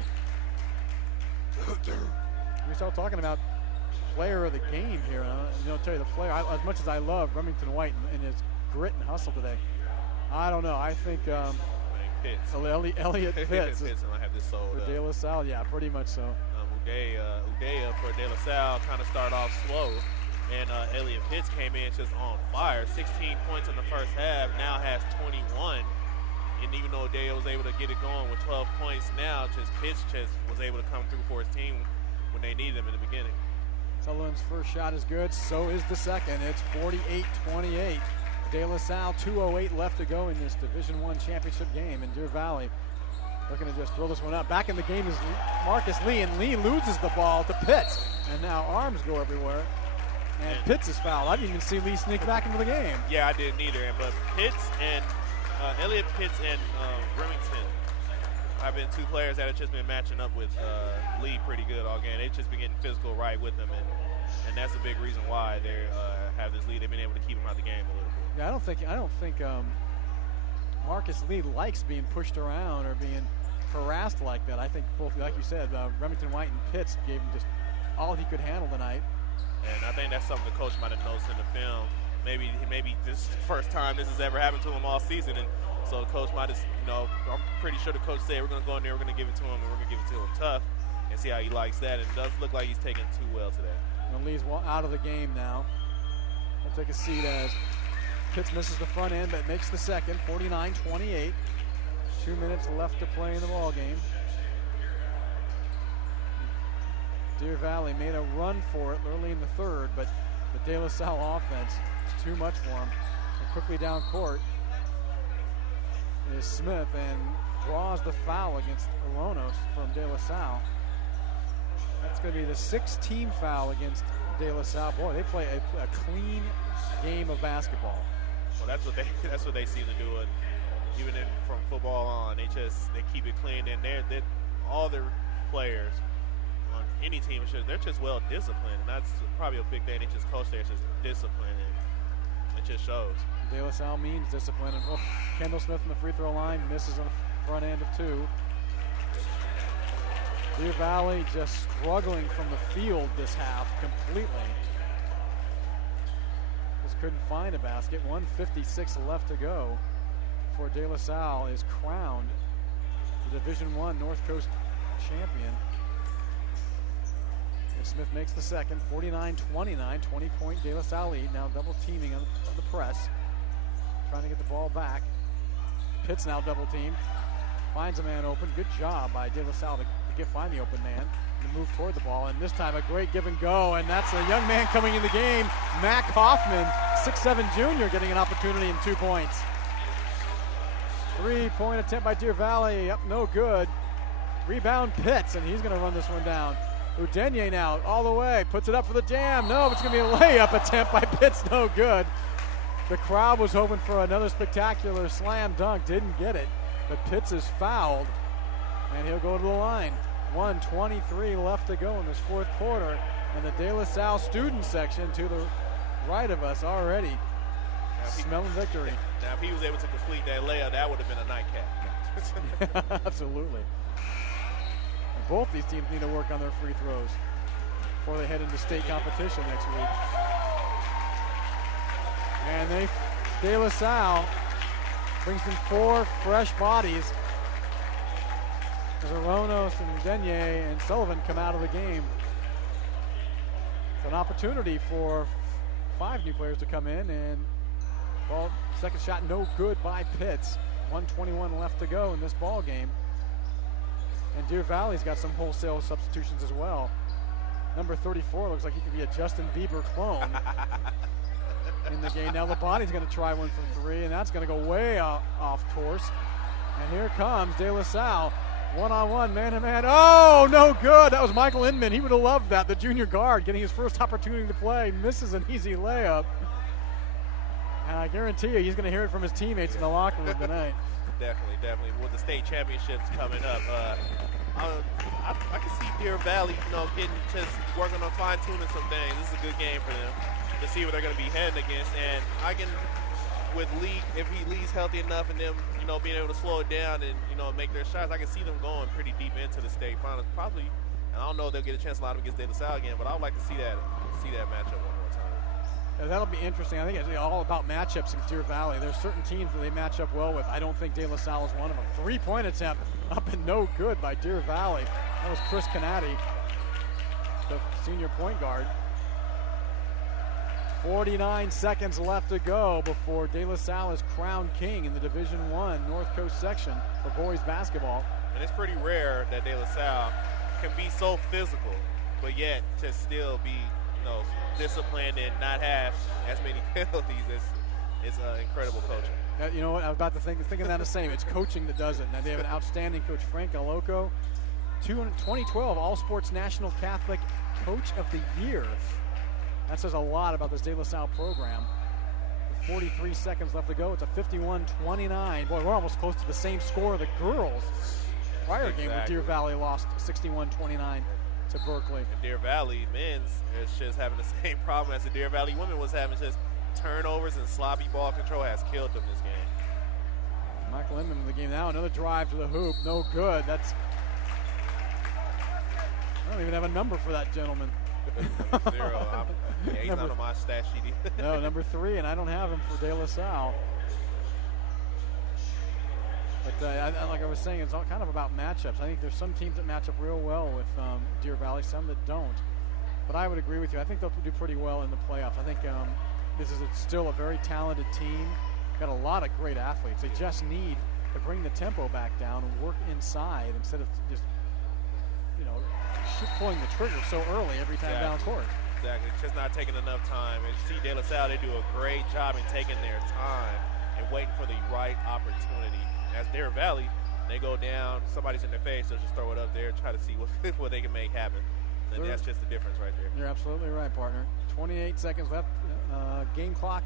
We start talking about player of the game here. I'll tell you, the player, as much as I love Remington White and his grit and hustle today, I don't know. I think Pitts. Elliot Pitts might have this sold for De La Salle. Yeah, pretty much so. Udea for De La Salle kind of started off slow, and Elliot Pitts came in just on fire. 16 points in the first half, now has 21. And even though Udea was able to get it going with 12 points, now Pitts was able to come through for his team when they needed him in the beginning. Sullivan's first shot is good, so is the second. It's 48-28. De La Salle, 2:08 left to go in this Division I championship game, and Deer Valley looking to just throw this one up. Back in the game is Marcus Lee, and Lee loses the ball to Pitts. And now arms go everywhere, and Pitts is fouled. I didn't even see Lee sneak back into the game. Yeah, I didn't either. But Pitts and Elliot Pitts and Remington I've been two players that have just been matching up with Lee pretty good all game. They've just been getting physical right with them, and that's a big reason why they have this lead. They've been able to keep him out the game a little bit. Yeah, I don't think Marcus Lee likes being pushed around or being harassed like that. I think both, like you said, Remington White and Pitts gave him just all he could handle tonight. And I think that's something the coach might have noticed in the film. Maybe this is the first time this has ever happened to him all season, and so the coach might have, I'm pretty sure the coach said we're going to go in there, we're going to give it to him, and we're going to give it to him tough and see how he likes that. And it does look like he's taking too well today. And Lee's out of the game now. We'll take a seat as Pitts misses the front end, but makes the second, 49-28. 2 minutes left to play in the ball game. Deer Valley made a run for it early in the third, but the De La Salle offense is too much for them. And quickly down court is Smith and draws the foul against Oronos from De La Salle. That's going to be the 6th team foul against De La Salle. Boy, they play a clean game of basketball. Well, that's what they seem to do, and even from football on, they keep it clean, and they're all their players on any team, they're just well disciplined, and that's probably a big thing. They just coach there, it's just discipline, and it just shows. De La Salle means discipline, and Kendall Smith from the free throw line misses on the front end of 2. Deer Valley just struggling from the field this half completely. Just couldn't find a basket. 1:56 left to go before De La Salle is crowned the Division I North Coast champion. And Smith makes the second, 49-29, 20-point De La Salle lead. Now double teaming on the press, trying to get the ball back. Pitts now double teamed, finds a man open. Good job by De La Salle to find the open man and move toward the ball. And this time a great give and go, and that's a young man coming in the game, Mac Hoffman, 6'7" junior, getting an opportunity in 2 points. 3-point attempt by Deer Valley, up no good. Rebound Pitts, and he's going to run this one down. Udenye now all the way, puts it up for the jam. No, it's going to be a layup attempt by Pitts, no good. The crowd was hoping for another spectacular slam dunk, didn't get it. But Pitts is fouled, and he'll go to the line. 1:23 left to go in this fourth quarter, and the De La Salle student section to the right of us already smelling victory. Now, if he was able to complete that layup, that would have been a nightcap. Absolutely. And both these teams need to work on their free throws before they head into state competition next week. And De La Salle brings in 4 fresh bodies as Oronos and Denye and Sullivan come out of the game. It's an opportunity for 5 new players to come in, and second shot no good by Pitts. 1:21 left to go in this ball game. And Deer Valley's got some wholesale substitutions as well. Number 34 looks like he could be a Justin Bieber clone in the game. Now Labonte's going to try one from 3, and that's going to go way off course. And here comes De La Salle. One-on-one, man-to-man. Oh, no good. That was Michael Inman. He would have loved that. The junior guard getting his first opportunity to play. Misses an easy layup. And I guarantee you he's going to hear it from his teammates in the locker room tonight. Definitely. With the state championships coming up, I can see Deer Valley, working on fine-tuning some things. This is a good game for them to see what they're going to be heading against. And I can, with Lee, if Lee's healthy enough and them, being able to slow it down and, make their shots, I can see them going pretty deep into the state finals. Probably, and I don't know if they'll get a chance a lot against De La Salle again, but I would like to see that matchup one more time. Yeah, that'll be interesting. I think it's all about matchups in Deer Valley. There's certain teams that they match up well with. I don't think De La Salle is one of them. 3-point attempt up and no good by Deer Valley. That was Chris Canati, the senior point guard. 49 seconds left to go before De La Salle is crowned king in the Division I North Coast section for boys basketball. And it's pretty rare that De La Salle can be so physical, but yet to still be, disciplined and not have as many penalties. It's incredible coaching. You know what? I was about to thinking that the same. It's coaching that does it. Now they have an outstanding coach, Frank Aloco, 2012 All Sports National Catholic Coach of the Year. That says a lot about this De La Salle program. With 43 seconds left to go, it's a 51-29. Boy, we're almost close to the same score of the girls. prior game where Deer Valley lost 61-29 to Berkeley. And Deer Valley men's is just having the same problem as the Deer Valley women was having. Just turnovers and sloppy ball control has killed them this game. Michael Inman in the game now. Another drive to the hoop. No good. I don't even have a number for that gentleman. 0. He's not on my stat sheet either. No, number 3, and I don't have him for De La Salle. But like I was saying, it's all kind of about matchups. I think there's some teams that match up real well with Deer Valley, some that don't. But I would agree with you. I think they'll do pretty well in the playoffs. I think this is still a very talented team. Got a lot of great athletes. They just need to bring the tempo back down and work inside instead of just, pulling the trigger so early every time down court. Exactly. It's just not taking enough time. And you see De La Salle, they do a great job in taking their time and waiting for the right opportunity. As Deer Valley, they go down, somebody's in their face, they'll just throw it up there and try to see what they can make happen. And that's just the difference right there. You're absolutely right, partner. 28 seconds left. Game clock.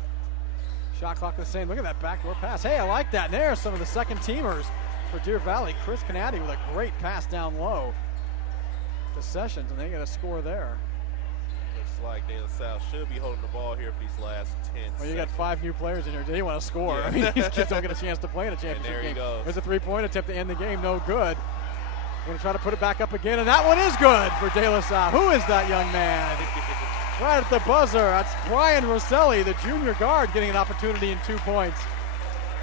Shot clock the same. Look at that backdoor pass. Hey, I like that. And there's some of the second teamers for Deer Valley. Chris Canady with a great pass down low to Sessions, and they get a score there. Looks like De La Salle should be holding the ball here for these last 10 seconds. Well, you got 5 new players in here. They want to score. Yeah. I mean, these kids don't get a chance to play in a championship game. There's a 3-point attempt to end the game. No good. We're going to try to put it back up again, and that one is good for De La Salle. Who is that young man? Right at the buzzer. That's Brian Rosselli, the junior guard, getting an opportunity in 2 points.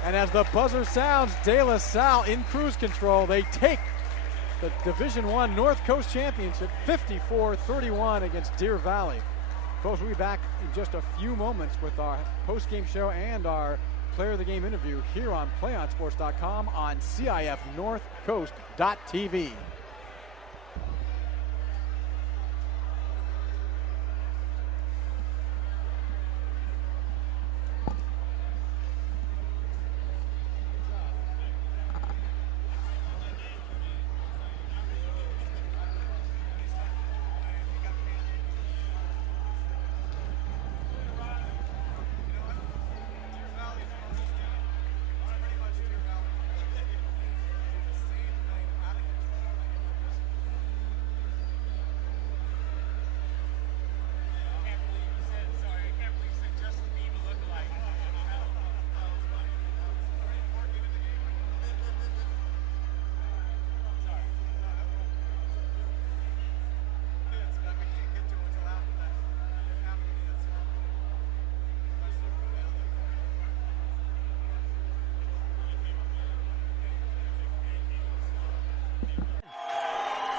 And as the buzzer sounds, De La Salle in cruise control. They take the Division I North Coast Championship 54-31 against Deer Valley. Folks, we'll be back in just a few moments with our post-game show and our player of the game interview here on PlayOnSports.com on CIF-North-Coast.tv.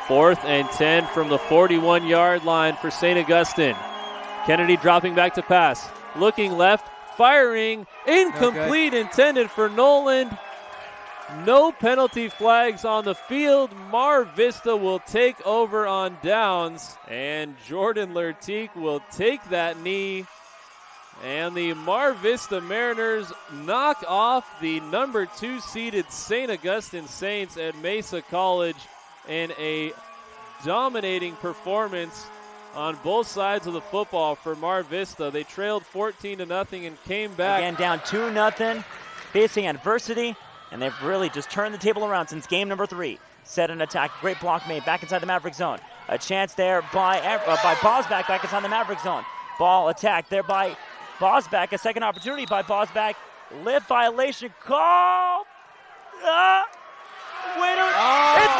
Fourth and 10 from the 41-yard line for St. Augustine. Kennedy dropping back to pass. Looking left, firing, incomplete, intended for Noland. No penalty flags on the field. Mar Vista will take over on downs, and Jordan Lertique will take that knee. And the Mar Vista Mariners knock off the number 2 seeded St. Augustine Saints at Mesa College in a dominating performance on both sides of the football for Mar Vista. They trailed 14-0 and came back. Again, down 2-0, facing adversity, and they've really just turned the table around since game number 3. Set an attack, great block made back inside the Maverick zone. A chance there by Bosback back inside the Maverick zone. Ball attacked there by Bosback, a second opportunity by Bosback. Lip violation call. Winner. It's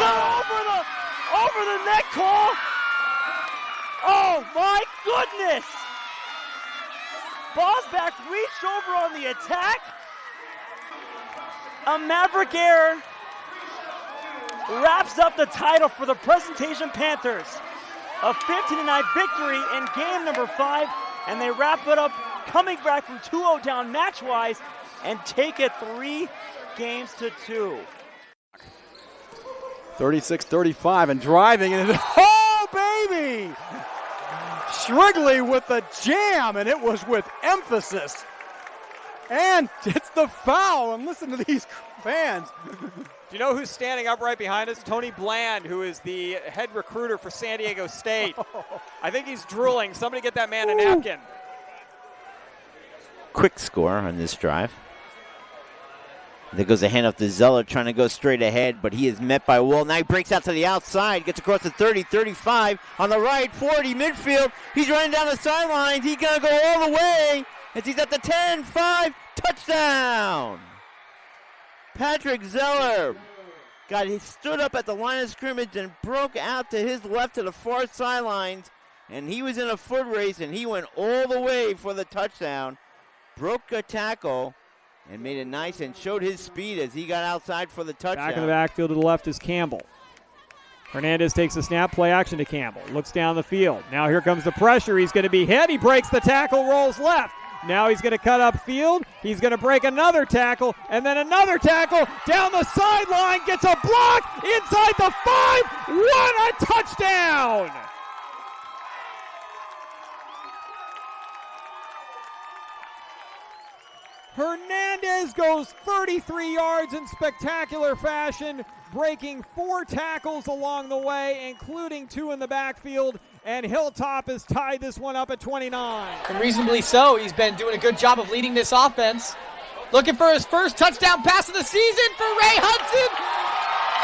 over the neck call. Oh my goodness. Bosback reached over on the attack. A Maverick error wraps up the title for the Presentation Panthers. A 15-9 victory in game number 5, and they wrap it up coming back from 2-0 down match-wise and take it 3-2. 36-35 and driving, and oh baby! Shrigley with the jam, and it was with emphasis. And it's the foul, and listen to these fans. Do you know who's standing up right behind us? Tony Bland, who is the head recruiter for San Diego State. I think he's drooling. Somebody get that man a napkin. Quick score on this drive. There goes a handoff to Zeller, trying to go straight ahead, but he is met by Wall. Now he breaks out to the outside, gets across the 30, 35, on the right, 40, midfield. He's running down the sidelines. He's going to go all the way as he's at the 10, 5, touchdown. Patrick Zeller he stood up at the line of scrimmage and broke out to his left to the far sidelines, and he was in a foot race, and he went all the way for the touchdown. Broke a tackle and made it nice and showed his speed as he got outside for the touchdown. Back in the backfield to the left is Campbell. Hernandez takes the snap, play action to Campbell. Looks down the field. Now here comes the pressure. He's going to be hit. He breaks the tackle, rolls left. Now he's going to cut upfield. He's going to break another tackle, and then another tackle down the sideline. Gets a block inside the 5. What a touchdown! Hernandez goes 33 yards in spectacular fashion, breaking 4 tackles along the way, including 2 in the backfield, and Hilltop has tied this one up at 29. And reasonably so. He's been doing a good job of leading this offense. Looking for his first touchdown pass of the season for Ray Hudson.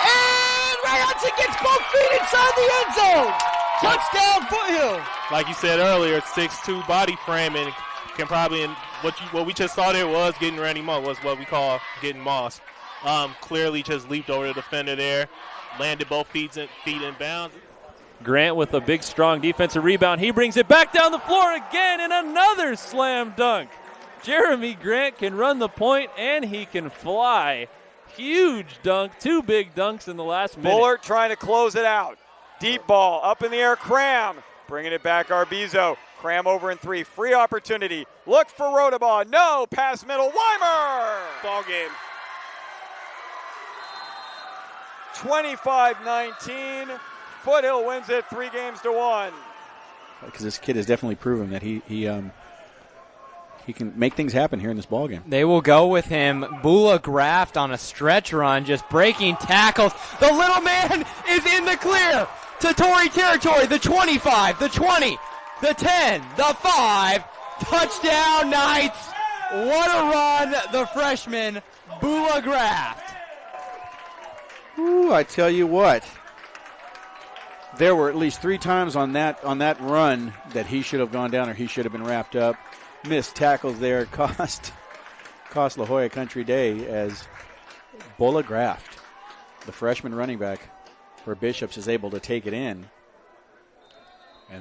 And Ray Hudson gets both feet inside the end zone. Touchdown Foothill. Like you said earlier, 6'2" body frame, and can probably, what we just saw there was getting Randy Moss, was what we call getting Moss. Clearly just leaped over the defender there, landed both feet in bounds. Grant with a big, strong defensive rebound. He brings it back down the floor again, and another slam dunk. Jeremy Grant can run the point, and he can fly. Huge dunk, 2 big dunks in the last minute. Bullard trying to close it out. Deep ball, up in the air, Cram. Bringing it back, Arbizo. Cram over in 3, free opportunity. Look for Rodabaugh, no, pass middle, Weimer! Ball game. 25-19. Foothill wins it 3-1. Because this kid has definitely proven that he can make things happen here in this ball game. They will go with him. Bula Graft on a stretch run, just breaking tackles. The little man is in the clear to Tory territory. The 25, the 20, the 10, the 5. Touchdown Knights. What a run, the freshman, Bula Graft. Ooh, I tell you what. There were at least 3 times on that run that he should have gone down or he should have been wrapped up. Missed tackles there cost La Jolla Country Day as Bula Graft, the freshman running back for Bishops, is able to take it in.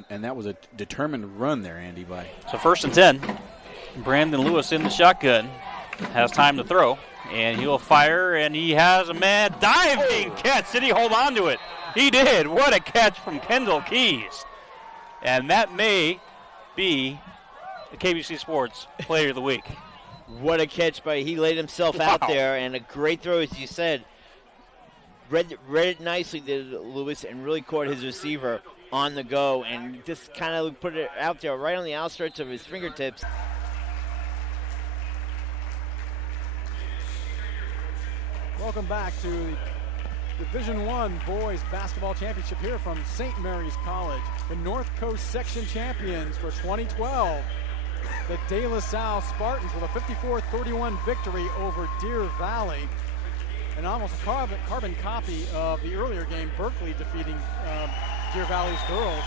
And that was a determined run there, Andy. So 1st and 10. Brandon Lewis in the shotgun. Has time to throw. And he'll fire, and he has a mad diving catch. Did he hold on to it? He did. What a catch from Kendall Keys. And that may be the KBC Sports Player of the Week. What a catch he laid himself out there, and a great throw, as you said. Read it nicely, did Lewis, and really caught his receiver on the go, and just kind of put it out there right on the outstretch of his fingertips. Welcome back to the Division I Boys Basketball Championship here from St. Mary's College. The North Coast Section Champions for 2012. The De La Salle Spartans with a 54-31 victory over Deer Valley. And almost a carbon copy of the earlier game, Berkeley defeating Deer Valley's girls.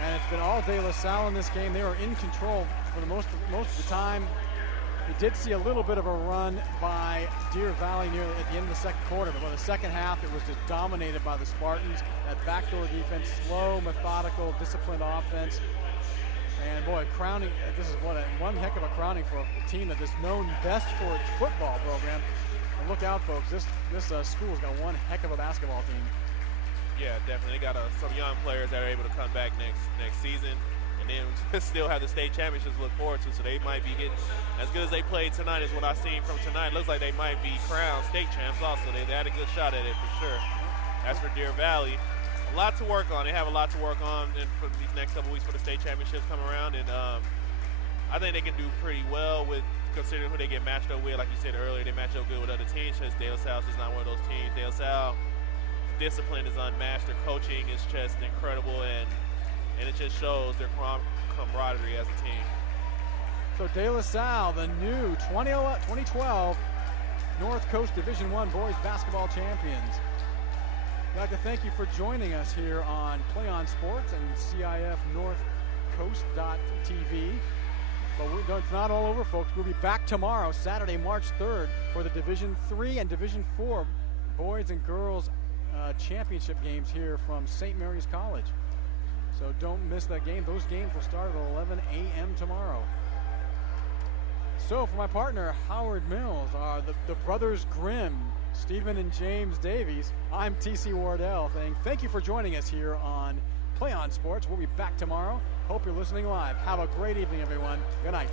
And it's been all De La Salle in this game. They were in control for the most of the time. We did see a little bit of a run by Deer Valley near at the end of the second quarter, but by the second half, it was just dominated by the Spartans. That backdoor defense, slow, methodical, disciplined offense. And boy, crowning, this is one heck of a crowning for a team that is known best for its football program. And look out, folks, this school's got one heck of a basketball team. Yeah, definitely. They got some young players that are able to come back next season. And then still have the state championships to look forward to, so they might be getting as good as they played tonight is what I've seen from tonight. Looks like they might be crowned state champs also. They had a good shot at it for sure. As for Deer Valley, a lot to work on. They have a lot to work on for these next couple weeks for the state championships come around, and I think they can do pretty well with considering who they get matched up with. Like you said earlier, they match up good with other teams. Just De La Salle is not one of those teams. De La Salle discipline is unmatched. Their coaching is just incredible, and it just shows their camaraderie as a team. So De La Salle, the new 2012 North Coast Division I boys basketball champions. I'd like to thank you for joining us here on Play On Sports and CIF-North-Coast.tv. But it's not all over, folks. We'll be back tomorrow, Saturday, March 3rd, for the Division III and Division IV boys and girls championship games here from St. Mary's College. So don't miss that game. Those games will start at 11 a.m. tomorrow. So for my partner, Howard Mills, the brothers Grimm, Stephen and James Davies, I'm TC Wardell saying thank you for joining us here on Play On Sports. We'll be back tomorrow. Hope you're listening live. Have a great evening, everyone. Good night.